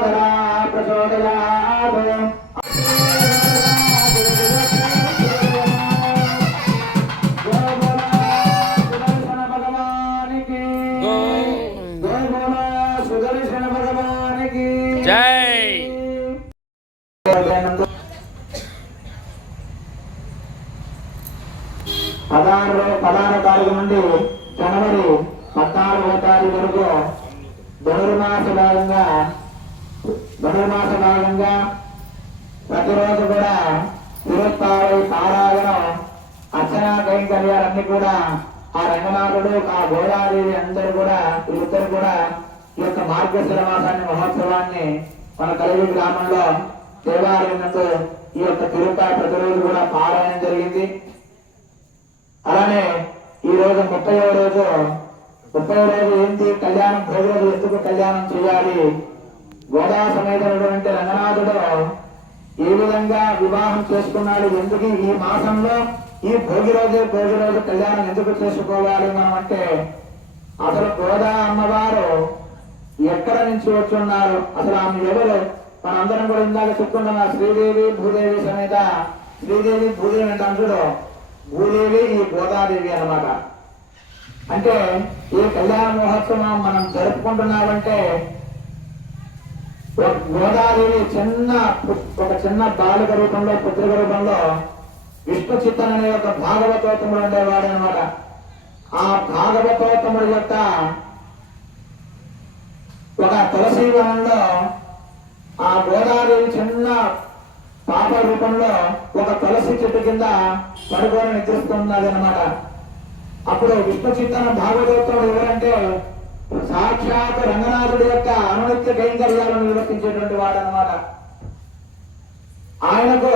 దామోదరా ప్రచోదయాత్ పదహారో తారీఖు నుండి జనవరి 14వ తారీఖు వరకు ధనుర్మాస భాగంగా ప్రతిరోజు కూడా తిరుత్తావై పారాయణం అర్చనా కైంకర్యాలన్నీ కూడా ఆ రంగనాథుడు ఆ గోదాదేవి అందరూ కూడా వీళ్ళిద్దరు కూడా ఈ యొక్క మార్గశిర మాసాన్ని మహోత్సవాన్ని మన కలిగి గ్రామంలో దేవాలయం ఈ యొక్క తిరుపతి ప్రతిరోజు కూడా పారాయణం జరిగింది. అలానే ఈ రోజు 30వ రోజు ఏంటి కళ్యాణం, భోగి రోజు ఎందుకు కళ్యాణం చేయాలి, గోదా సమేతమైనటువంటి రంగనాథుడు ఏ విధంగా వివాహం చేసుకున్నాడు, ఎందుకు ఈ మాసంలో ఈ భోగి రోజు కళ్యాణం ఎందుకు చేసుకోవాలి మనం అంటే, అసలు గోదా అమ్మవారు ఎక్కడ నుంచి వచ్చి ఉన్నారు, అసలు ఆమె ఎవరు, మనందరం కూడా ఇందాక చెప్పుకుంటున్నా శ్రీదేవి భూదేవి సమేత. శ్రీదేవి భూదేవి అంటే అంటుడు, భూదేవి ఈ గోదాదేవి అన్నమాట. అంటే ఈ కళ్యాణ మహోత్సవం మనం జరుపుకుంటున్నామంటే గోదాదేవి ఒక చిన్న బాలిక రూపంలో, పుత్రిక రూపంలో విష్ణు చిత్తన్ అనే ఒక భాగవతోత్తముడు ఉండేవాడు అనమాట. ఆ భాగవతోత్తముడు యొక్క ఒక తులసి వనంలో ఆ గోదాదేవి చిన్న పాప రూపంలో ఒక తులసి చెట్టు కింద పడుకొని నిద్రిస్తున్నది అనమాట. అప్పుడు విష్ణు చిత్తన భాగవతోత్తముడు ఎవరంటే సాక్షాత్ రంగనాథుడి యొక్క అనునిత్య కైంకర్యాలను నిర్వర్తించేటువంటి వాడు అనమాట. ఆయనకు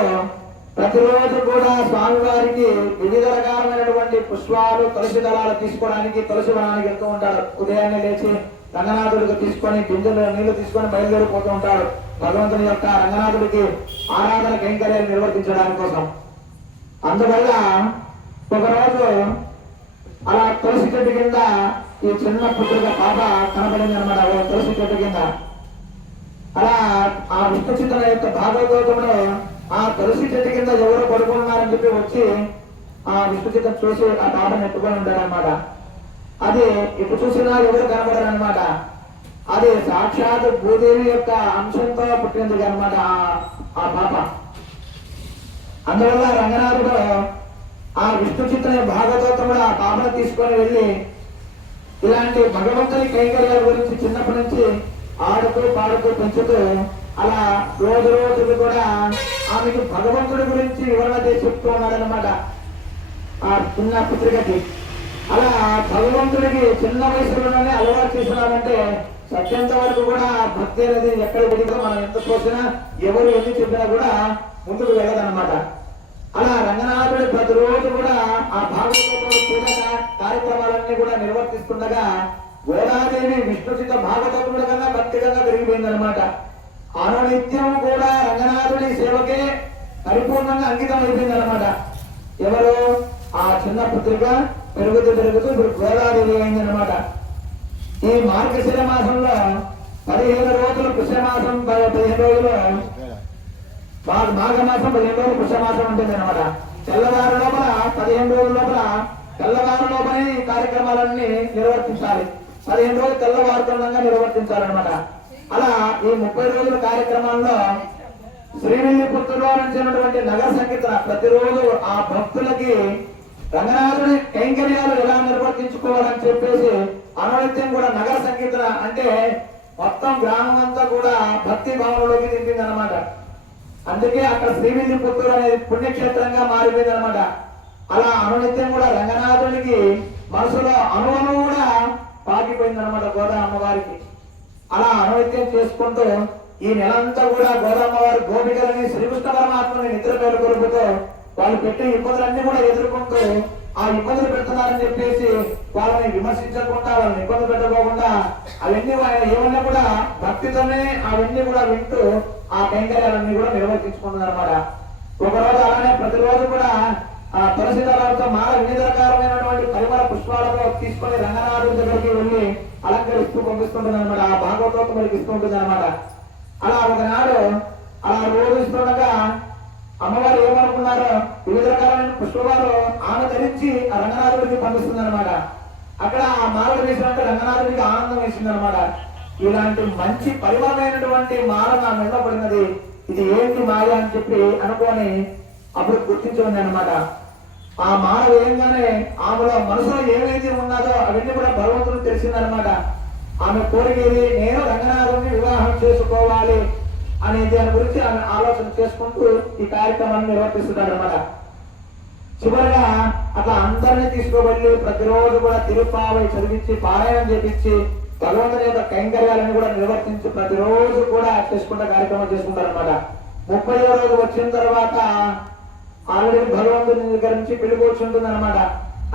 ప్రతిరోజు కూడా స్వామివారికి వివిధ రకాలైనటువంటి పుష్పాలు, తులసి దళాలు తీసుకోవడానికి తులసి వనానికి వెళ్తూ ఉంటాడు. ఉదయాన్నే లేచి రంగనాథుడికి తీసుకొని బిందెలు నీళ్లు తీసుకొని బయలుదేరిపోతూ ఉంటాడు భగవంతుని యొక్క రంగనాథుడికి ఆరాధన కైంకర్యాలు నిర్వర్తించడానికి కోసం. అందువల్ల ఒకరోజు అలా తులసి చెట్టు కింద ఈ చిన్న పుత్రిక పాప కనపడింది అనమాట. తులసి చెట్టు కింద అలా ఆ విష్ణు చిత్ర యొక్క భాగవతంలో ఆ తులసి చెట్టు కింద ఎవరు పడుకున్నారని చెప్పి వచ్చి ఆ విష్ణు చిత్రం చూసి ఆ పాపను ఎత్తుకొని ఉంటారనమాట. అది ఇటు చూసినా ఎవరు కనబడరు అనమాట. అది సాక్షాత్ భూదేవి యొక్క అంశంతో పుట్టింది అనమాట ఆ పాప. అందువల్ల రంగనాథుడు ఆ విష్ణు చిత్ర భాగవతంలో ఆ పాపను తీసుకొని వెళ్ళి ఇలాంటి భగవంతుని కైంకర్యాల గురించి చిన్నప్పటి నుంచి ఆడుతూ పాడుతూ పెంచుతూ అలా రోజుకి కూడా ఆమెకు భగవంతుడి గురించి వివరణ చేసి చెప్తూ ఉన్నాడనమాట ఆ చిన్న పుత్రికకి. అలా భగవంతుడికి చిన్న వయసులోనే అలవాటు చేస్తున్నాడంటే సత్యంత వరకు కూడా భక్తి అనేది ఎక్కడ పెరిగితే మనం ఎంత చూసినా ఎవరు ఎన్ని చెప్పినా కూడా ముందుకు వెళ్ళదన్నమాట. అలా రంగనాథుడి ప్రతిరోజు కూడా ఆ భాగవతుడు పూజ కార్యక్రమాలన్నీ కూడా నిర్వర్తిస్తుండగా గోదాదేవి విష్ణుచిత భాగవతుడి కన్నా భక్తిగా పెరిగిపోయిందనమాట. అనునిత్యం కూడా రంగనాథుడి సేవకే పరిపూర్ణంగా అంకితం అయిపోయిందనమాట. ఎవరు ఆ చిన్న పుత్రిక పెరుగుతూ ఇప్పుడు గోదాదేవి అయిందనమాట. ఈ మార్గశిర మాసంలో 15 రోజులు పుష్యమాసం, 15 రోజులు మాఘమాసం, 15 రోజులు పుష్యమాసం ఉంటుంది అనమాట. తెల్లవారు లోపల 15 రోజుల లోపల తెల్లవారు లోపల ఈ కార్యక్రమాలన్నీ నిర్వర్తించాలి. 15 రోజులు తెల్లవారుతుండగా నిర్వర్తించాలన్నమాట. అలా ఈ 30 రోజుల కార్యక్రమాల్లో శ్రీవిల్లిపుత్తూరులో నుంచినటువంటి నగర సంకీర్తన ప్రతిరోజు ఆ భక్తులకి రంగనాథుడి కైంకర్యాలు ఎలా నిర్వర్తించుకోవాలని చెప్పేసి అనునిత్యం కూడా నగర సంకీర్తన అంటే మొత్తం గ్రామం అంతా కూడా భక్తి భావనలోకి దింపింది అనమాట. అందుకే అక్కడ శ్రీవిల్లిపుత్తూరు అనేది పుణ్యక్షేత్రంగా మారిపోయింది అనమాట. అలా అనునిత్యం కూడా రంగనాథుడికి మనసులో అనువను కూడా పాకిపోయింది అనమాట గోదా అమ్మవారికి. అలా అనునిత్యం చేసుకుంటూ ఈ నెలంతా కూడా గోదామ్మవారి గోపికలని శ్రీకృష్ణ పరమాత్మని నిద్ర పేరుకొలుపుతూ వాళ్ళు పెట్టే ఇబ్బందులన్నీ కూడా ఎదుర్కొంటూ ఆ ఇబ్బందులు పెడుతున్నారని చెప్పేసి వాళ్ళని విమర్శించకుండా, వాళ్ళని ఇబ్బంది పెట్టకోకుండా అవన్నీ ఏమన్నా కూడా భక్తితోనే అవన్నీ కూడా వింటూ ఆ కైంకర్యాలన్నీ కూడా నిర్వర్తించుకుంటున్నారు అనమాట. ఒకరోజు అలానే ప్రతిరోజు కూడా ఆ తులసి దళాలతో మాల వివిధ రకాలమైనటువంటి పరిమళ పుష్పాలతో తీసుకొని రంగనాథుడి దగ్గరికి వెళ్ళి అలంకరిస్తూ పంపిస్తుంటుంది అనమాట. ఆ భాగవతోత్తముడికి ఇస్తూ ఉంటుంది అనమాట. అలా ఒకనాడు అలా రోజు ఇస్తుండగా అమ్మవారు ఏమనుకున్నారో వివిధ రకాలైన పుష్పవారు ఆమె ధరించి ఆ రంగనాథుడికి పంపిస్తుంది అనమాట. అక్కడ ఆ మాల వేసినట్టు రంగనాథుడికి ఆనందం వేసింది అనమాట. ఇలాంటి మంచి పరిమళమైనటువంటి మాల నా మీద పడినది, ఇది ఏంటి మాయ అని చెప్పి అనుకోని అప్పుడు గుర్తించుకుంది అనమాట. ఆ మాల వేయంగానే ఆమెలో మనసులో ఏమైతే ఉన్నదో అవన్నీ కూడా భగవంతుడు తెలిసిందనమాట. ఆమె కోరికేది నేను రంగనాథుడిని వివాహం చేసుకోవాలి అనే దాని గురించి ఆమె ఆలోచన చేసుకుంటూ ఈ కార్యక్రమాన్ని నిర్వర్తిస్తున్నాడు అనమాట. చివరిగా అట్లా అందరినీ తీసుకోబెళ్ళి ప్రతిరోజు కూడా తిరుపావై చదివించి పారాయణం చేపించి భగవంతుని యొక్క కైంకర్యాలను కూడా నిర్వర్తించి ప్రతిరోజు కూడా చేసుకుంటే కార్యక్రమం చేసుకుంటారు అనమాట. 30వ రోజు వచ్చిన తర్వాత ఆల్రెడీ భగవంతుని దగ్గర నుంచి పెళ్లి కూర్చుంటుంది అనమాట.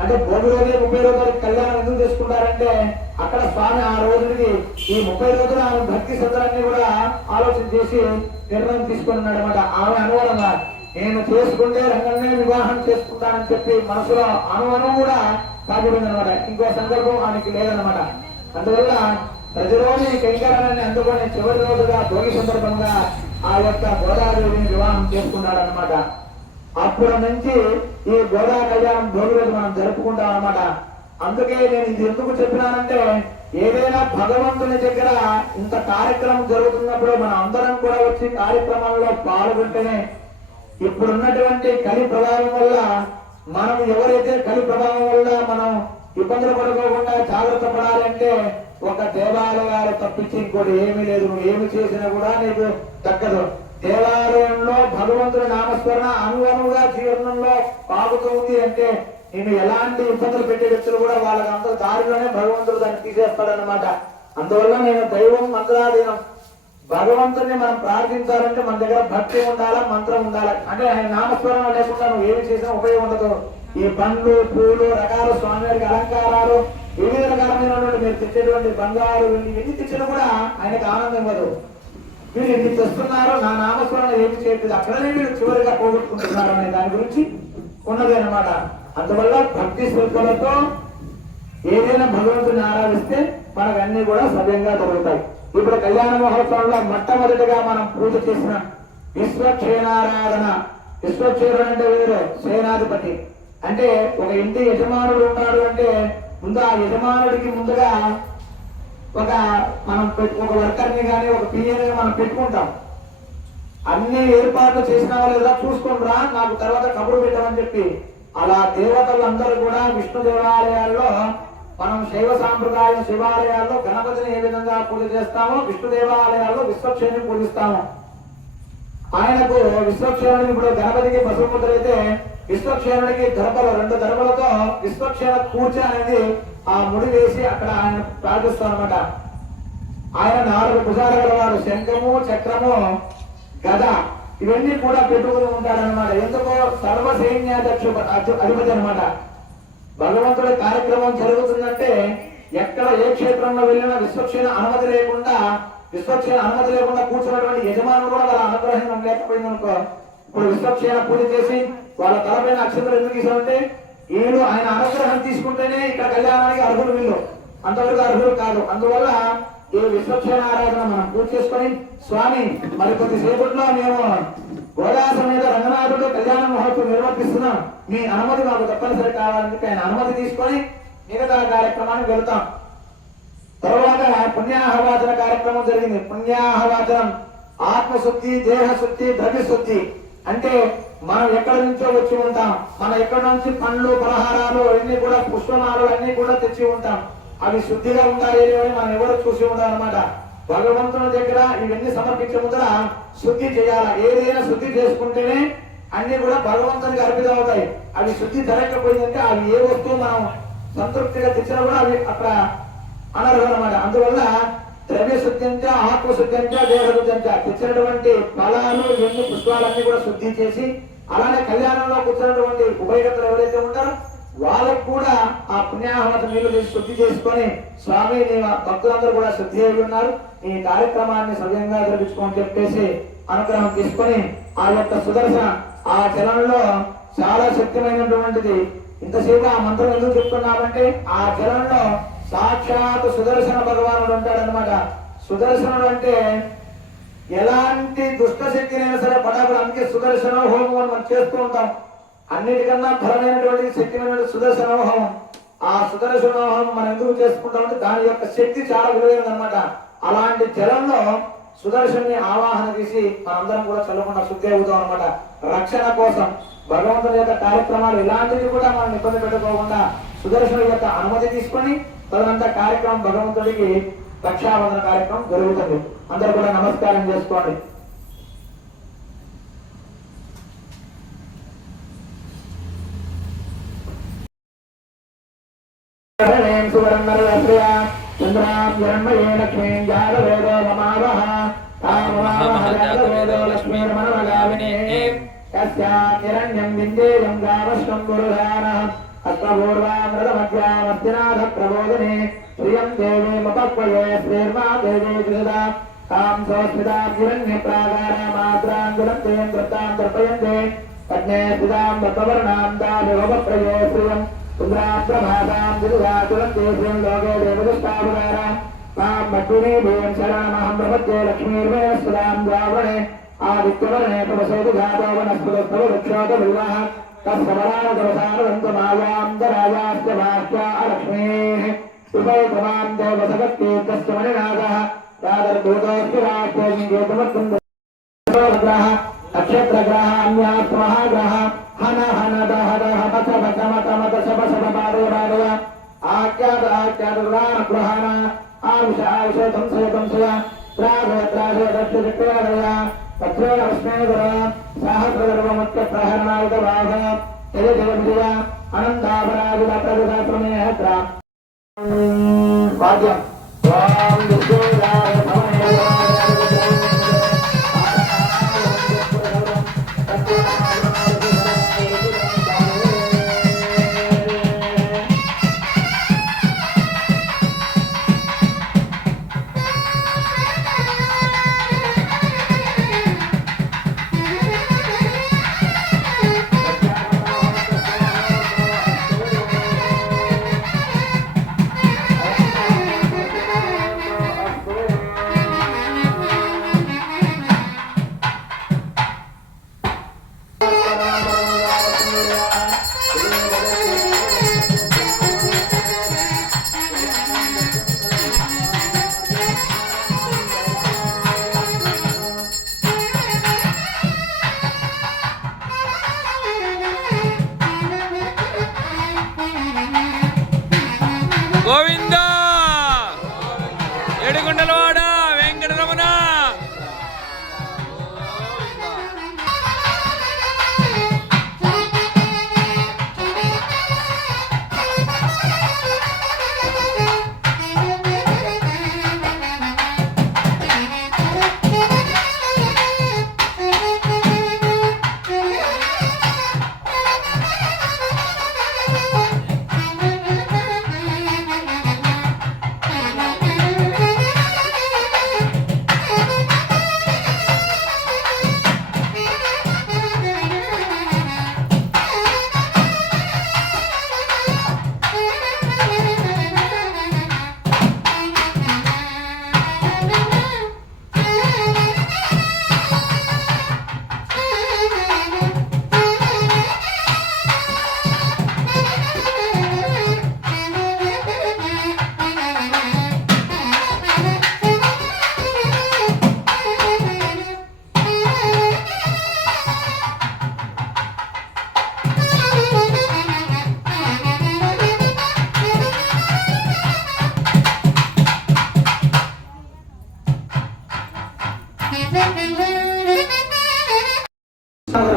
అంటే భోగి రోజు 30 రోజులకి కళ్యాణం ఎందుకు చేసుకుంటారంటే అక్కడ స్వామి ఆ రోజుకి ఈ 30 రోజులు ఆమె భక్తి శ్రద్ధలన్నీ కూడా ఆలోచన చేసి నిర్ణయం తీసుకున్నాడు అనమాట. ఆమె అనుగుణంగా నేను చేసుకుంటే రంగన్నే వివాహం చేసుకుంటానని చెప్పి మనసులో అనుమానం కూడా కాబడింది అనమాట. ఇంకో సందర్భం ఆమెకి లేదనమాట. అందువల్ల ప్రతిరోజు ఈ కైంకర్యాన్ని అందుకొని చివరి రోజుగా భోగి సందర్భంగా ఆ యొక్క గోదాదేవిని వివాహం చేసుకున్నాడు అనమాట. అప్పటి నుంచి ఈ గోదా కళ్యాణం భోగి రోజు మనం జరుపుకుంటాం అనమాట. అందుకే నేను ఇది ఎందుకు చెప్పినానంటే ఏదైనా భగవంతుని దగ్గర ఇంత కార్యక్రమం జరుగుతున్నప్పుడు మనం అందరం కూడా వచ్చి కార్యక్రమంలో పాల్గొంటేనే ఇప్పుడున్నటువంటి కలి ప్రభావం వల్ల మనం ఎవరైతే కలి ప్రభావం వల్ల మనం ఇబ్బందులు పడుకోకుండా జాగ్రత్త పడాలంటే ఒక దేవాలయాలు తప్పించి ఇంకోటి ఏమీ లేదు. నువ్వు ఏమి చేసినా కూడా నీకు దక్కదు. దేవాలయంలో భగవంతుడి నామస్మరణ అనుగుణంగా జీవనంలో పాగుతుంది అంటే నేను ఎలాంటి ఇబ్బందులు పెట్టే వ్యక్తులు కూడా వాళ్ళకి అంత దారిలోనే భగవంతుడు దాన్ని తీసేస్తాడనమాట. అందువల్ల నేను దైవం మంత్రాధీనం భగవంతుడిని మనం ప్రార్థించాలంటే మన దగ్గర భక్తి ఉండాలా, మంత్రం ఉండాలి. అంటే ఆయన నామస్మరణ లేకుండా నువ్వు ఏమి చేసినా ఉపయోగం ఉండదు. ఈ పండ్లు పూలు రకాల స్వామివారికి అలంకారాలు వివిధ రకాలమైనటువంటి మీరు తెచ్చేటువంటి బంగారు ఎన్ని తెచ్చినా కూడా ఆయనకు ఆనందం ఇవ్వదు. వీళ్ళు ఎన్ని తెస్తున్నారు, నా నామస్మరణ ఏమి చేయట్లేదు, అక్కడనే వీళ్ళు చివరిగా పోగొట్టుకుంటున్నారు అనే దాని గురించి ఉన్నది అనమాట. అందువల్ల భక్తి శ్రద్ధలతో ఏదైనా భగవంతుని ఆరాధిస్తే మనకు అన్ని కూడా సవ్యంగా జరుగుతాయి. ఇప్పుడు కళ్యాణ మహోత్సవంలో మొట్టమొదటిగా మనం పూజ చేసిన విశ్వక్షేణారాధన. విశ్వక్షేణుడు అంటే వేరు సేనాధిపతి. అంటే ఒక ఇంటి యజమానుడు ఉన్నాడు అంటే ముందు ఆ యజమానుడికి ముందుగా ఒక మనం ఒక వర్కర్ని కానీ ఒక పిఏని మనం పెట్టుకుంటాం. అన్ని ఏర్పాట్లు చేసినా లేదా చూసుకుంటా నాకు తర్వాత కబురు పెట్టమని చెప్పి అలా దేవతలందరూ కూడా విష్ణు దేవాలయాల్లో మనం శైవ సాంప్రదాయం శివాలయాల్లో గణపతిని ఏ విధంగా పూజ చేస్తామో విష్ణు దేవాలయాల్లో విశ్వక్షేణుని పూజిస్తాము. ఆయనకు విశ్వక్షేణుడికి ఇప్పుడు గణపతికి పశుముద్ర అయితే విశ్వక్షేణుడికి దర్భలు 2 దర్భలతో విశ్వక్షేణ కూర్చ అనేది ఆ ముడి వేసి అక్కడ ఆయన ప్రార్థిస్తాం అనమాట. ఆయన 4 భుజాలు గలవాడు. శంఖము చక్రము గద ఇవన్నీ కూడా పెట్టుకుని ఉంటాడనమాట. ఎందుకో సర్వసైన్యాధ్యక్షు అధిపతి అనమాట. భగవంతుడి కార్యక్రమం జరుగుతుందంటే ఎక్కడ ఏ క్షేత్రంలో వెళ్ళినా విశ్వక్షేణ అనుమతి లేకుండా కూర్చున్నటువంటి యజమానులు కూడా వాళ్ళ అనుగ్రహం లేకపోయింది అనుకో. ఇప్పుడు విశ్వక్షేణ పూజ చేసి వాళ్ళ తలపైన అక్షంతలు ఎందుకు తీసామంటే వీళ్ళు ఆయన అనుగ్రహం తీసుకుంటేనే ఇక్కడ కళ్యాణానికి అర్హులు, వీళ్ళు అంతవరకు అర్హులు కాదు. అందువల్ల ఈ విశ్వక్షేణ ఆరాధన మనం పూజ చేసుకొని స్వామి మరి కొద్దిసేపట్లో మేము గోదాస మీద రంగనాథుడు కళ్యాణ మహోత్సవం నిర్వర్తిస్తున్నాం, మీ అనుమతి మాకు తప్పనిసరి కావాలని చెప్పి ఆయన అనుమతి తీసుకొని మిగతా కార్యక్రమానికి వెళ్తాం. తర్వాత పుణ్యాహవాచన కార్యక్రమం జరిగింది. పుణ్యాహవాచనం ఆత్మశుద్ధి, దేహశుద్ధి, ద్రవ్యశుద్ధి. అంటే మనం ఎక్కడి నుంచో వచ్చి ఉంటాం, మనం ఎక్కడి నుంచి పండ్లు పలహారాలు అన్ని కూడా పుష్పమాలు అన్ని కూడా తెచ్చి ఉంటాం. అవి శుద్ధిగా ఉంటాయి అని మనం ఎవరు చూసి ఉంటాం అనమాట. భగవంతుని దగ్గర ఇవన్నీ సమర్పించే ముందర శుద్ధి చేయాలి. ఏదైనా శుద్ధి చేసుకుంటేనే అన్ని కూడా భగవంతునికి అర్పితం అవుతాయి. అవి శుద్ధి జరగకపోయిందంటే అవి ఏ వస్తువు మనం సంతృప్తిగా తెచ్చినా కూడా అవి అక్కడ అనర్హం అనమాట. అందువల్ల ద్రవ్య శుద్ధించ, ఆత్మశుద్ధించ, దేహశుద్ధించ తెచ్చినటువంటి ఫలాలు ఎన్ని పుష్పాలన్నీ కూడా శుద్ధి చేసి అలానే కళ్యాణంలో కూర్చున్నటువంటి ఉభయగతులు ఎవరైతే ఉంటారో వాళ్ళకు కూడా ఆ పుణ్యాహవత నీళ్లు తీసి శుద్ధి చేసుకొని స్వామి నీ భక్తులందరూ కూడా శుద్ధి అయి ఉన్నారు, ఈ కార్యక్రమాన్ని సవ్యంగా జరిపించుకోని చెప్పేసి అనుగ్రహం తీసుకొని ఆ యొక్క సుదర్శన ఆ జలంలో చాలా శక్తిమైనటువంటిది. ఇంతసేపు ఆ మంత్రం ఎందుకు చెప్తున్నామంటే ఆ జలంలో సాక్షాత్ సుదర్శన భగవానుడు ఉంటాడనమాట. సుదర్శనుడు అంటే ఎలాంటి దుష్ట శక్తినైనా సరే పటాకులు, అందుకే సుదర్శన హోమం అని మనం చేస్తూ ఉంటాం. అన్నిటికన్నా బలమైనటువంటి శక్తిమైన సుదర్శన హోమం. ఆ సుదర్శన హోమం మనం ఎందుకు చేసుకుంటామంటే దాని యొక్క శక్తి చాలా విలువైనది అనమాట. అలాంటి జలంలో సుదర్శన్ని ఆవాహన చేసి మనందరం కూడా చల్లకుండా శుద్ధి అవుతాం అనమాట. రక్షణ కోసం భగవంతుని యొక్క కార్యక్రమాలు ఇలాంటివి కూడా మనం ఇబ్బంది పెట్టుకోకుండా సుదర్శన యొక్క అనుమతి తీసుకొని తదనంత కార్యక్రమం భగవంతుడికి రక్షాబంధన కార్యక్రమం జరుగుతుంది. అందరూ కూడా నమస్కారం చేసుకోండి. హిరణ్యం విందేయం గావశ్వం గురుధానః అష్టపూర్వామృతమధ్యామర్తినాథ ప్రబోధిని శ్రియం దేవీమపక్వయే శ్రీర్మా దేవీ త్రిసదా కాం సోస్మితాం హిరణ్య ప్రాకారమాద్రాంగులంతేం కృతాం తర్పయంతే కన్యే స్థితాం భక్తవర్ణాం దావివపప్రయే శ్రియం రుద్రాం ప్రభాతాం దిదుగాతులంతే శ్రీం లోకే దేవదుష్టావతారాం మాం భక్తిని భూయం శరణమహం ప్రపద్యే లక్ష్మీర్మే సుదాం ద్వావృణే ఆదిత్యవర్ణే తపసేతు జాతో వనస్పతస్తవ వృక్షోత వివాహ తత్సమరాజవసానంతమాయాంతరాజాస్య భాష్యా లక్ష్మీః ఉపైతమాం దేవసగత్తీర్థస్య మణినాథః రాదర్భూతోస్య రాజ్యోగింగేతమత్తం నక్షత్రగ్రహాన్యాత్మహాగ్రహ హన హన దహ దహ పచ పచ మత మత శప శప పాదయ పాదయ ఆఖ్యాత ఆఖ్యాత గ్రహాణ ఆవిష ఆవిష సంశయ సంశయ త్రాసయ త్రాసయ దక్ష చక్రయ పత్రేణ విష్ణేశ్వర సహస్రగర్భముఖ్య ప్రహరణాయుధ వాహ జయ జయ విజయ అనంతాపరాజిత ప్రజాశ్రమేహత్ర వాద్యం ఓం విష్ణురాయ గోవింద ఏడుకొండలవాడ వెంకటరమణ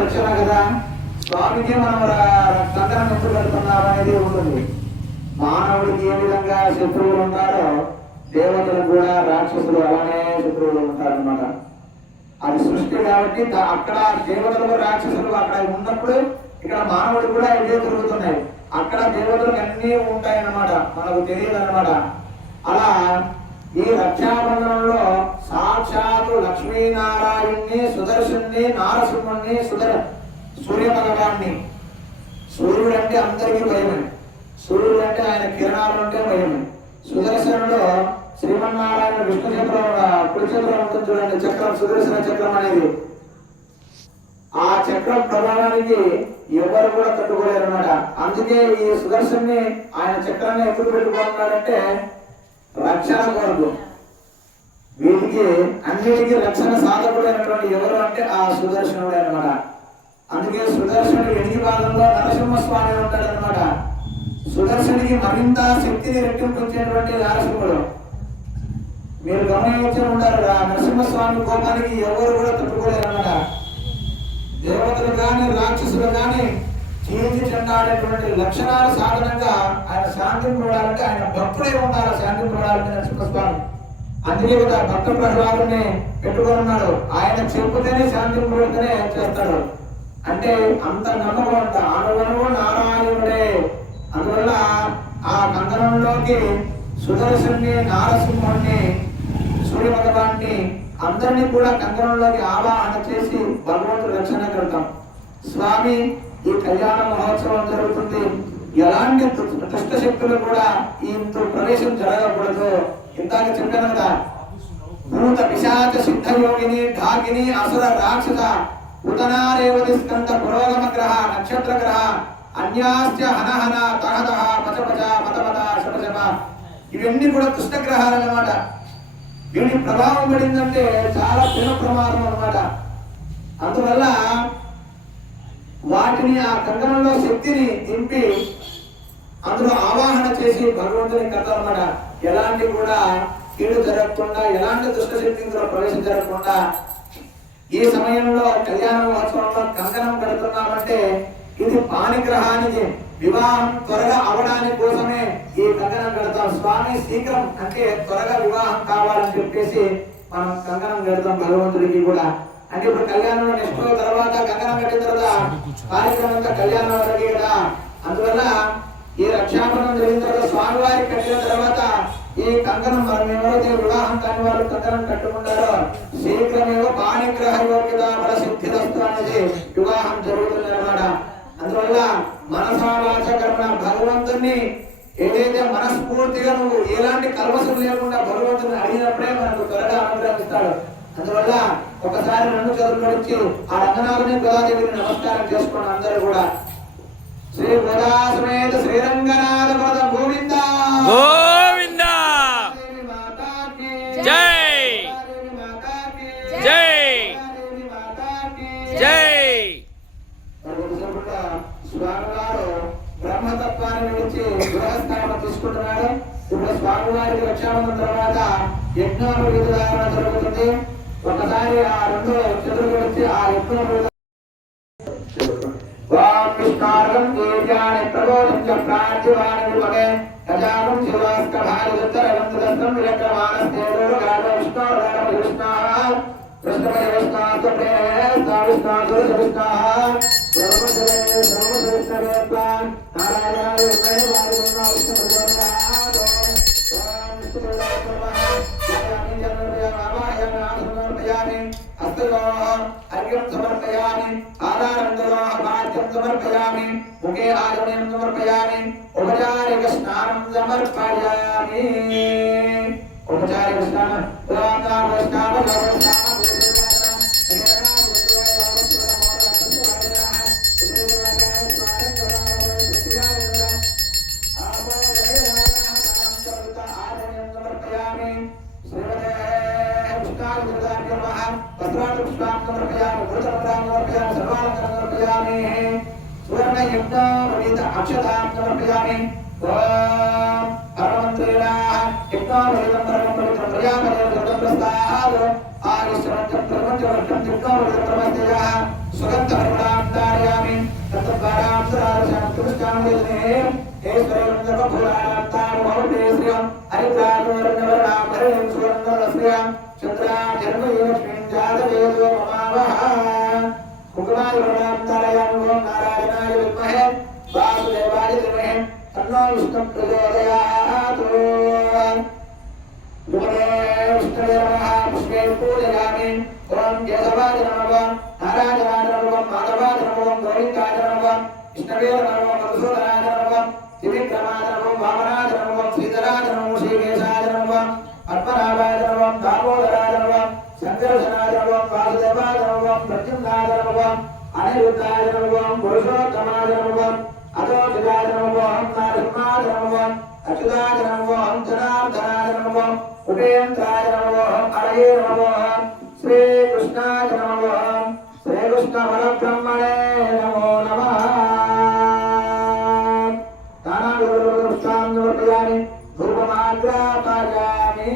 రక్షణ కదా స్వామికి మనం సంకరం ఎప్పుడు పెడుతున్నాం అనేది ఉంటుంది. మానవుడికి ఏ విధంగా శత్రువులు ఉంటారో దేవతలకు కూడా రాక్షసులు అలానే శత్రువులు ఉంటారన్నమాట. అది సృష్టి కాబట్టి అక్కడ దేవతలు రాక్షసులు అక్కడ ఉన్నప్పుడు ఇక్కడ మానవుడు కూడా ఇవే జరుగుతున్నాయి. అక్కడ దేవతలకు అన్నీ ఉంటాయన్నమాట, మనకు తెలియదు అనమాట. అలా ఈ రక్షాబంధనంలో సాక్షాత్తు లక్ష్మీనారాయణ్ణి, సుదర్శన్ని, నారసింహుణ్ణి, సూర్య భగవాన్ని. సూర్యుడు అంటే అందరికీ భయమే, సూర్యుడు అంటే ఆయన కిరణాలు అంటే భయమే. సుదర్శనులో శ్రీమన్నారాయణ విష్ణు చక్రం కుడి చక్రం ఉంటుంది చూడండి, చక్రం సుదర్శన చక్రం అనేది. ఆ చక్రం ప్రభావానికి ఎవరు కూడా తట్టుకోలేరు అన్నమాట. అందుకే ఈ సుదర్శన్ని ఆయన చక్రాన్ని ఎప్పుడు పెట్టుకుంటున్నాడంటే రక్షణ కొరకు. వీటికి అన్నిటికీ రక్షణ సాధకుడైనటువంటి ఎవరు అంటే ఆ సుదర్శనుడే అనమాట. అందుకే సుదర్శనుడు ఎన్ని భాగంలో నరసింహస్వామి ఉంటాడు అనమాట. సుదర్శనికి మరింత శక్తిని రెట్టింపుచేటువంటి నరసింహుడు. మీరు గమనించి ఉంటారు, నరసింహస్వామి కోపానికి ఎవరు కూడా తట్టుకోలేరు అనమాట. దేవతలు కానీ రాక్షసులు కానీ చీల్చి చెందాడేటువంటి లక్షణాల సాధనంగా ఆయన శాంతింపడాలంటే ఆయన భక్తుడే ఉండాలి. శాంతింపడాలంటే నరసింహస్వామి అందుకే ఒక భక్త ప్రహ్లాదుని పెట్టుకొని ఉన్నాడు. ఆయన చెప్పుతేనే శాంతింపడితేనే చేస్తాడు. అంటే అంత నమ్మకం అంట. అనువనువు నారాయణుడే. అందువల్ల ఆ కంకణంలోకి సుదర్శన్ని, నారసింహుణ్ణి, సూర్య భగవాన్ని అందరినీ కూడా కంకణంలోకి ఆవాహన చేసి భగవంతుడు రక్షణ కడతాం. స్వామి ఈ కళ్యాణ మహోత్సవం జరుగుతుంది. ఎలాంటి దుష్ట శక్తులు కూడా ఇంత ప్రవేశం జరగకూడదు. ఇందాక చెప్పాను కదా, భూత పిశాచ సిద్ధ యోగిని ఢాకిని అసుర రాక్షస ఉదనారేవతి స్కంద పురోగమ గ్రహ నక్షత్ర గ్రహ అన్యాస్య హనహన తహతహ పచపచ మతమత శపశప ఇవన్నీ కూడా దుష్ట గ్రహాలు అన్నమాట. వీటి ప్రభావం పడిందంటే చాలా పిన ప్రమాదం అన్నమాట. అందువల్ల వాటిని ఆ కంకణంలో శక్తిని దింపి అందులో ఆవాహన చేసి భగవంతుని కథలన్నమాట. ఎలాంటి కూడా కీడు జరగకుండా, ఎలాంటి దుష్ట శక్తి ఇందులో ప్రవేశం జరగకుండా ఈ సమయంలో కళ్యాణ మహోత్సవంలో కంకణం పెడుతున్నామంటే ఇది పాణిగ్రహానికి వివాహం త్వరగా అవడానికి కోసమే ఈ కంకణం పెడతాం. స్వామి శీఘ్రం అంటే త్వరగా వివాహం కావాలని చెప్పేసి మనం కంకణం పెడతాం భగవంతుడికి కూడా. అంటే ఇప్పుడు కళ్యాణం నెక్స్ట్ తర్వాత కంకణం కట్టిన తర్వాత కార్యక్రమం అంతా కళ్యాణం వరకే కదా. అందువల్ల ఈ రక్షాబంధనం జరిగిన తర్వాత స్వామివారికి కట్టిన తర్వాత ఈ కంకణం మనం ఎవరైతే వివాహం కాని వాళ్ళు కంకణం కట్టుకుంటారో శీఘ్రమేవో పాణిగ్రహ యోగ్యత బల సిద్ధిరస్తు అనేది వివాహం జరుగుతుంది అన్నమాట. అందువల్ల మనసావాచ కర్మణ భగవంతుని ఏదైతే మనస్ఫూర్తిగా నువ్వు ఎలాంటి కల్మసం లేకుండా భగవంతుని అడిగినప్పుడే మనకు త్వరగా అనుగ్రహిస్తాడు. అందువల్ల ఒకసారి నన్ను చదువుకొచ్చి ఆ రంగనాథుని గోదాదేవిని నమస్కారం చేసుకోండి అందరూ కూడా. శ్రీ గోదాసమేత శ్రీరంగనాథ పద గోవింద గోవింద జై జై జై. స్వామివారు బ్రహ్మతత్వాన్ని విడిచి గృహస్థానం తీసుకుంటున్నాడు. ఇప్పుడు స్వామివారికి రక్షాబంధం తర్వాత యజ్ఞాలు విధారణ జరుగుతుంది. ఒకసారి ఆ రెండు చతుర్లు వచ్చి ఆ యజ్ఞం కృష్ణార్గం దేవ్యాని ప్రబోధించ ప్రార్థివాని విభగే గజానం శివాస్క భారదుత్తరం దస్తం విరక్రమానస్తేరుడు గాఢ విష్ణు గాఢ విష్ణాః కృష్ణమయ విష్ణాః ప్రేస్తా విష్ణాః విష్ణాః బ్రహ్మజలే బ్రహ్మజలస్నవేత్వాన్ నారాయణాయ విష్ణే వాయుగుణా విష్ణు ప్రచోదయాత్ ఓం విష్ణుదేవాయ నమః యామి జనోర్యామాయ నామసమర్పయామి అస్తయోః అర్ఘ్యం సమర్పయామి ఆధారందయోః భాగ్యం సమర్పయామి ముఖే ఆచమనం సమర్పయామి ఉపచారిక స్నానం సమర్పయామి. ఉపచారిక స్నానం అక్షతాం సమర్పయామి. ఓం పరమంత్రేణ యజ్ఞోపవీతం పరమపవిత్రం ప్రజాపతిం ప్రస్తాద్ ఆయుష్మంతం ప్రపంచవర్షం యజ్ఞోపవీతం ప్రమస్తయః సుగంధపరిమళాం ధారయామి. తత్ద్వారాం సురారశాం తుష్టాంగేనే ఏశ్వరం సర్వభూతానాం తామోపే శ్రియం హరిప్రాణవర్ణవర్ణాం హరిం సువర్ణరస్యాం చంద్రాం జన్మయోష్మిం జాతవేదో మమావహ. కుంకుమాదివర్ణాం ధారయామి. ఓం నారాయణాయ విద్మహే వాసుదేవాయ ధీమహి తన్నో విష్ణు ప్రచోదయాత్. విష్ణువే నమః పుష్పే పూజయామి. ఓం కేశవాయ నమః నారాయణాయ నమః మాధవాయ నమః గోవిందాయ నమః విష్ణవే నమః మధుసూదనాయ నమః త్రివిక్రమాయ నమః వామనాయ నమః శ్రీధరాయ నమః శ్రీకేశాయ నమః గోవిందాజనమం వాసుదేవాజనమం ప్రత్యుమ్నాజనమం అనిరుద్ధాజనమం పురుషోత్తమాజనమం అతోజాజనమం నరసింహాజనమం అచ్యుతాజనమం జనార్దనాజనమం ఉపేంద్రాజనమం హరయే నమః శ్రీకృష్ణాజనమం శ్రీకృష్ణ పరబ్రహ్మణే నమో నమః తానాడుగురుపుష్పాన్ని ధూపమాగ్రాపయామి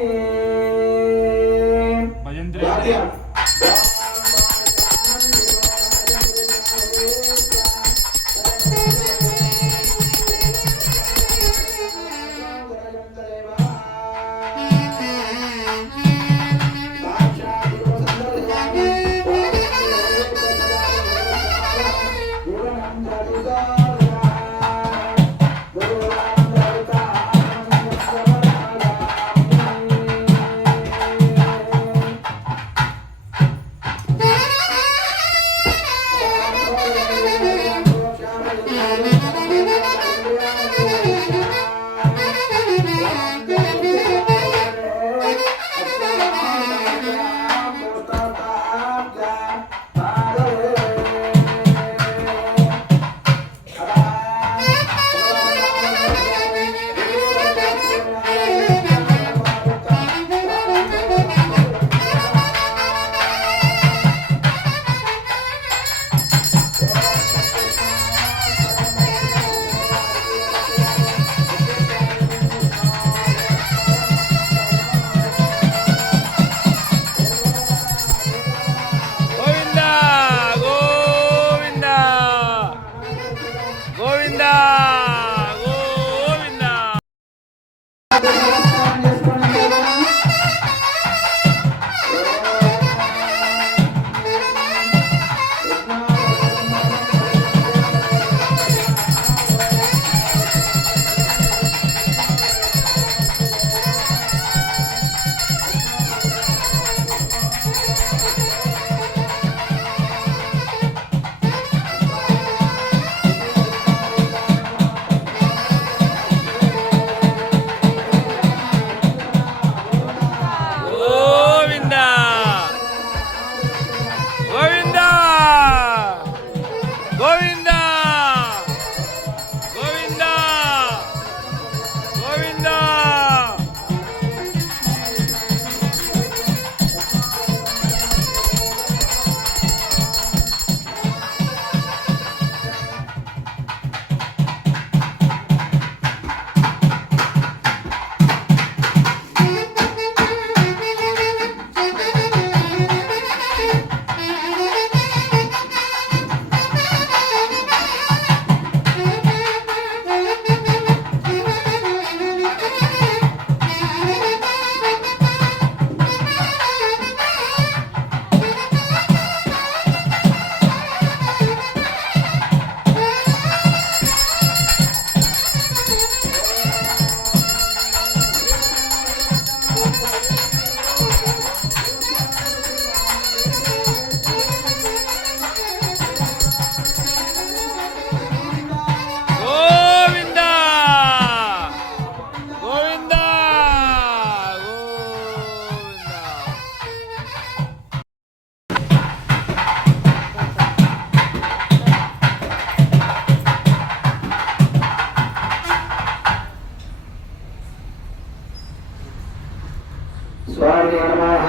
స్వామి నమః.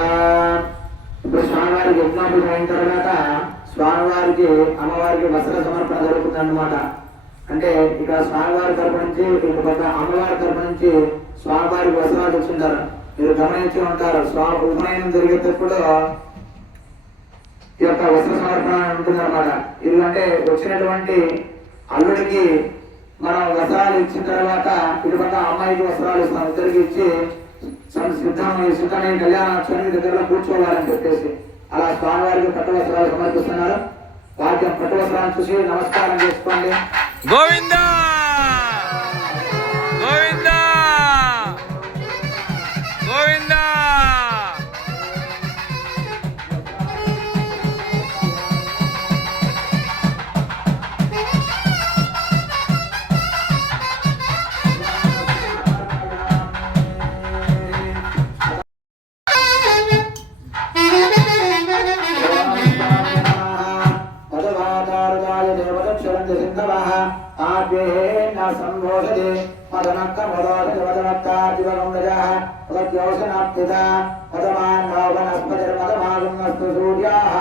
ఇప్పుడు స్వామివారికి యజ్ఞోపేతం అయిన తర్వాత స్వామివారికి అమ్మవారికి వస్త్ర సమర్పణ జరుగుతుందన్నమాట. అంటే ఇక్కడ స్వామివారి తరపు నుంచి ఇటు పక్క అమ్మవారి తరపు నుంచి స్వామివారికి వస్త్రాలు తెచ్చుంటారు. మీరు గమనించి ఉంటారు, స్వామి ఉపనయనం జరిగేటప్పుడు ఈ యొక్క వస్త్ర సమర్పణ ఉంటుందన్నమాట. ఎందుకంటే వచ్చినటువంటి అల్లుడికి మనం వస్త్రాలు ఇచ్చిన తర్వాత ఇటు పక్క అమ్మాయికి వస్త్రాలు ఇస్తాం. ఇద్దరికి ఇచ్చి సిద్ధమైన కళ్యాణాక్షానికి దగ్గరలో కూర్చోవాలని చెప్పేసి అలా స్వామివారికి పట్టు వస్త్రాలు సమర్పిస్తున్నారు. వాక్యం పట్టు వస్త్రాలను చూసి నమస్కారం చేసుకోండి. గోవిందా గోవిందా గోవిందా. సంభోషతే మదనక్కమదోషమదనక్కాదివగంగజः తద్యోషనాప్తిదా మదమాన్నోవనస్పతిర్మదమాగున్నస్తు సూర్యాः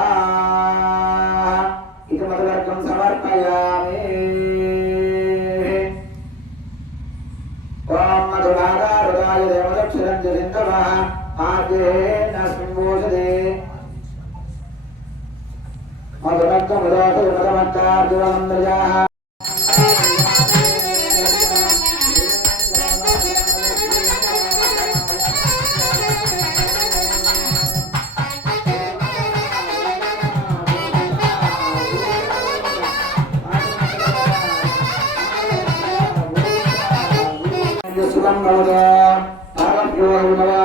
ఇది మదవర్గం సమర్పయామి. ఓం మధురాగారుదాయ దేవదక్షిణం చింతవః ఆద్యేన సంభోషతే మదనక్కమదోషమదనక్కాదివగంగజः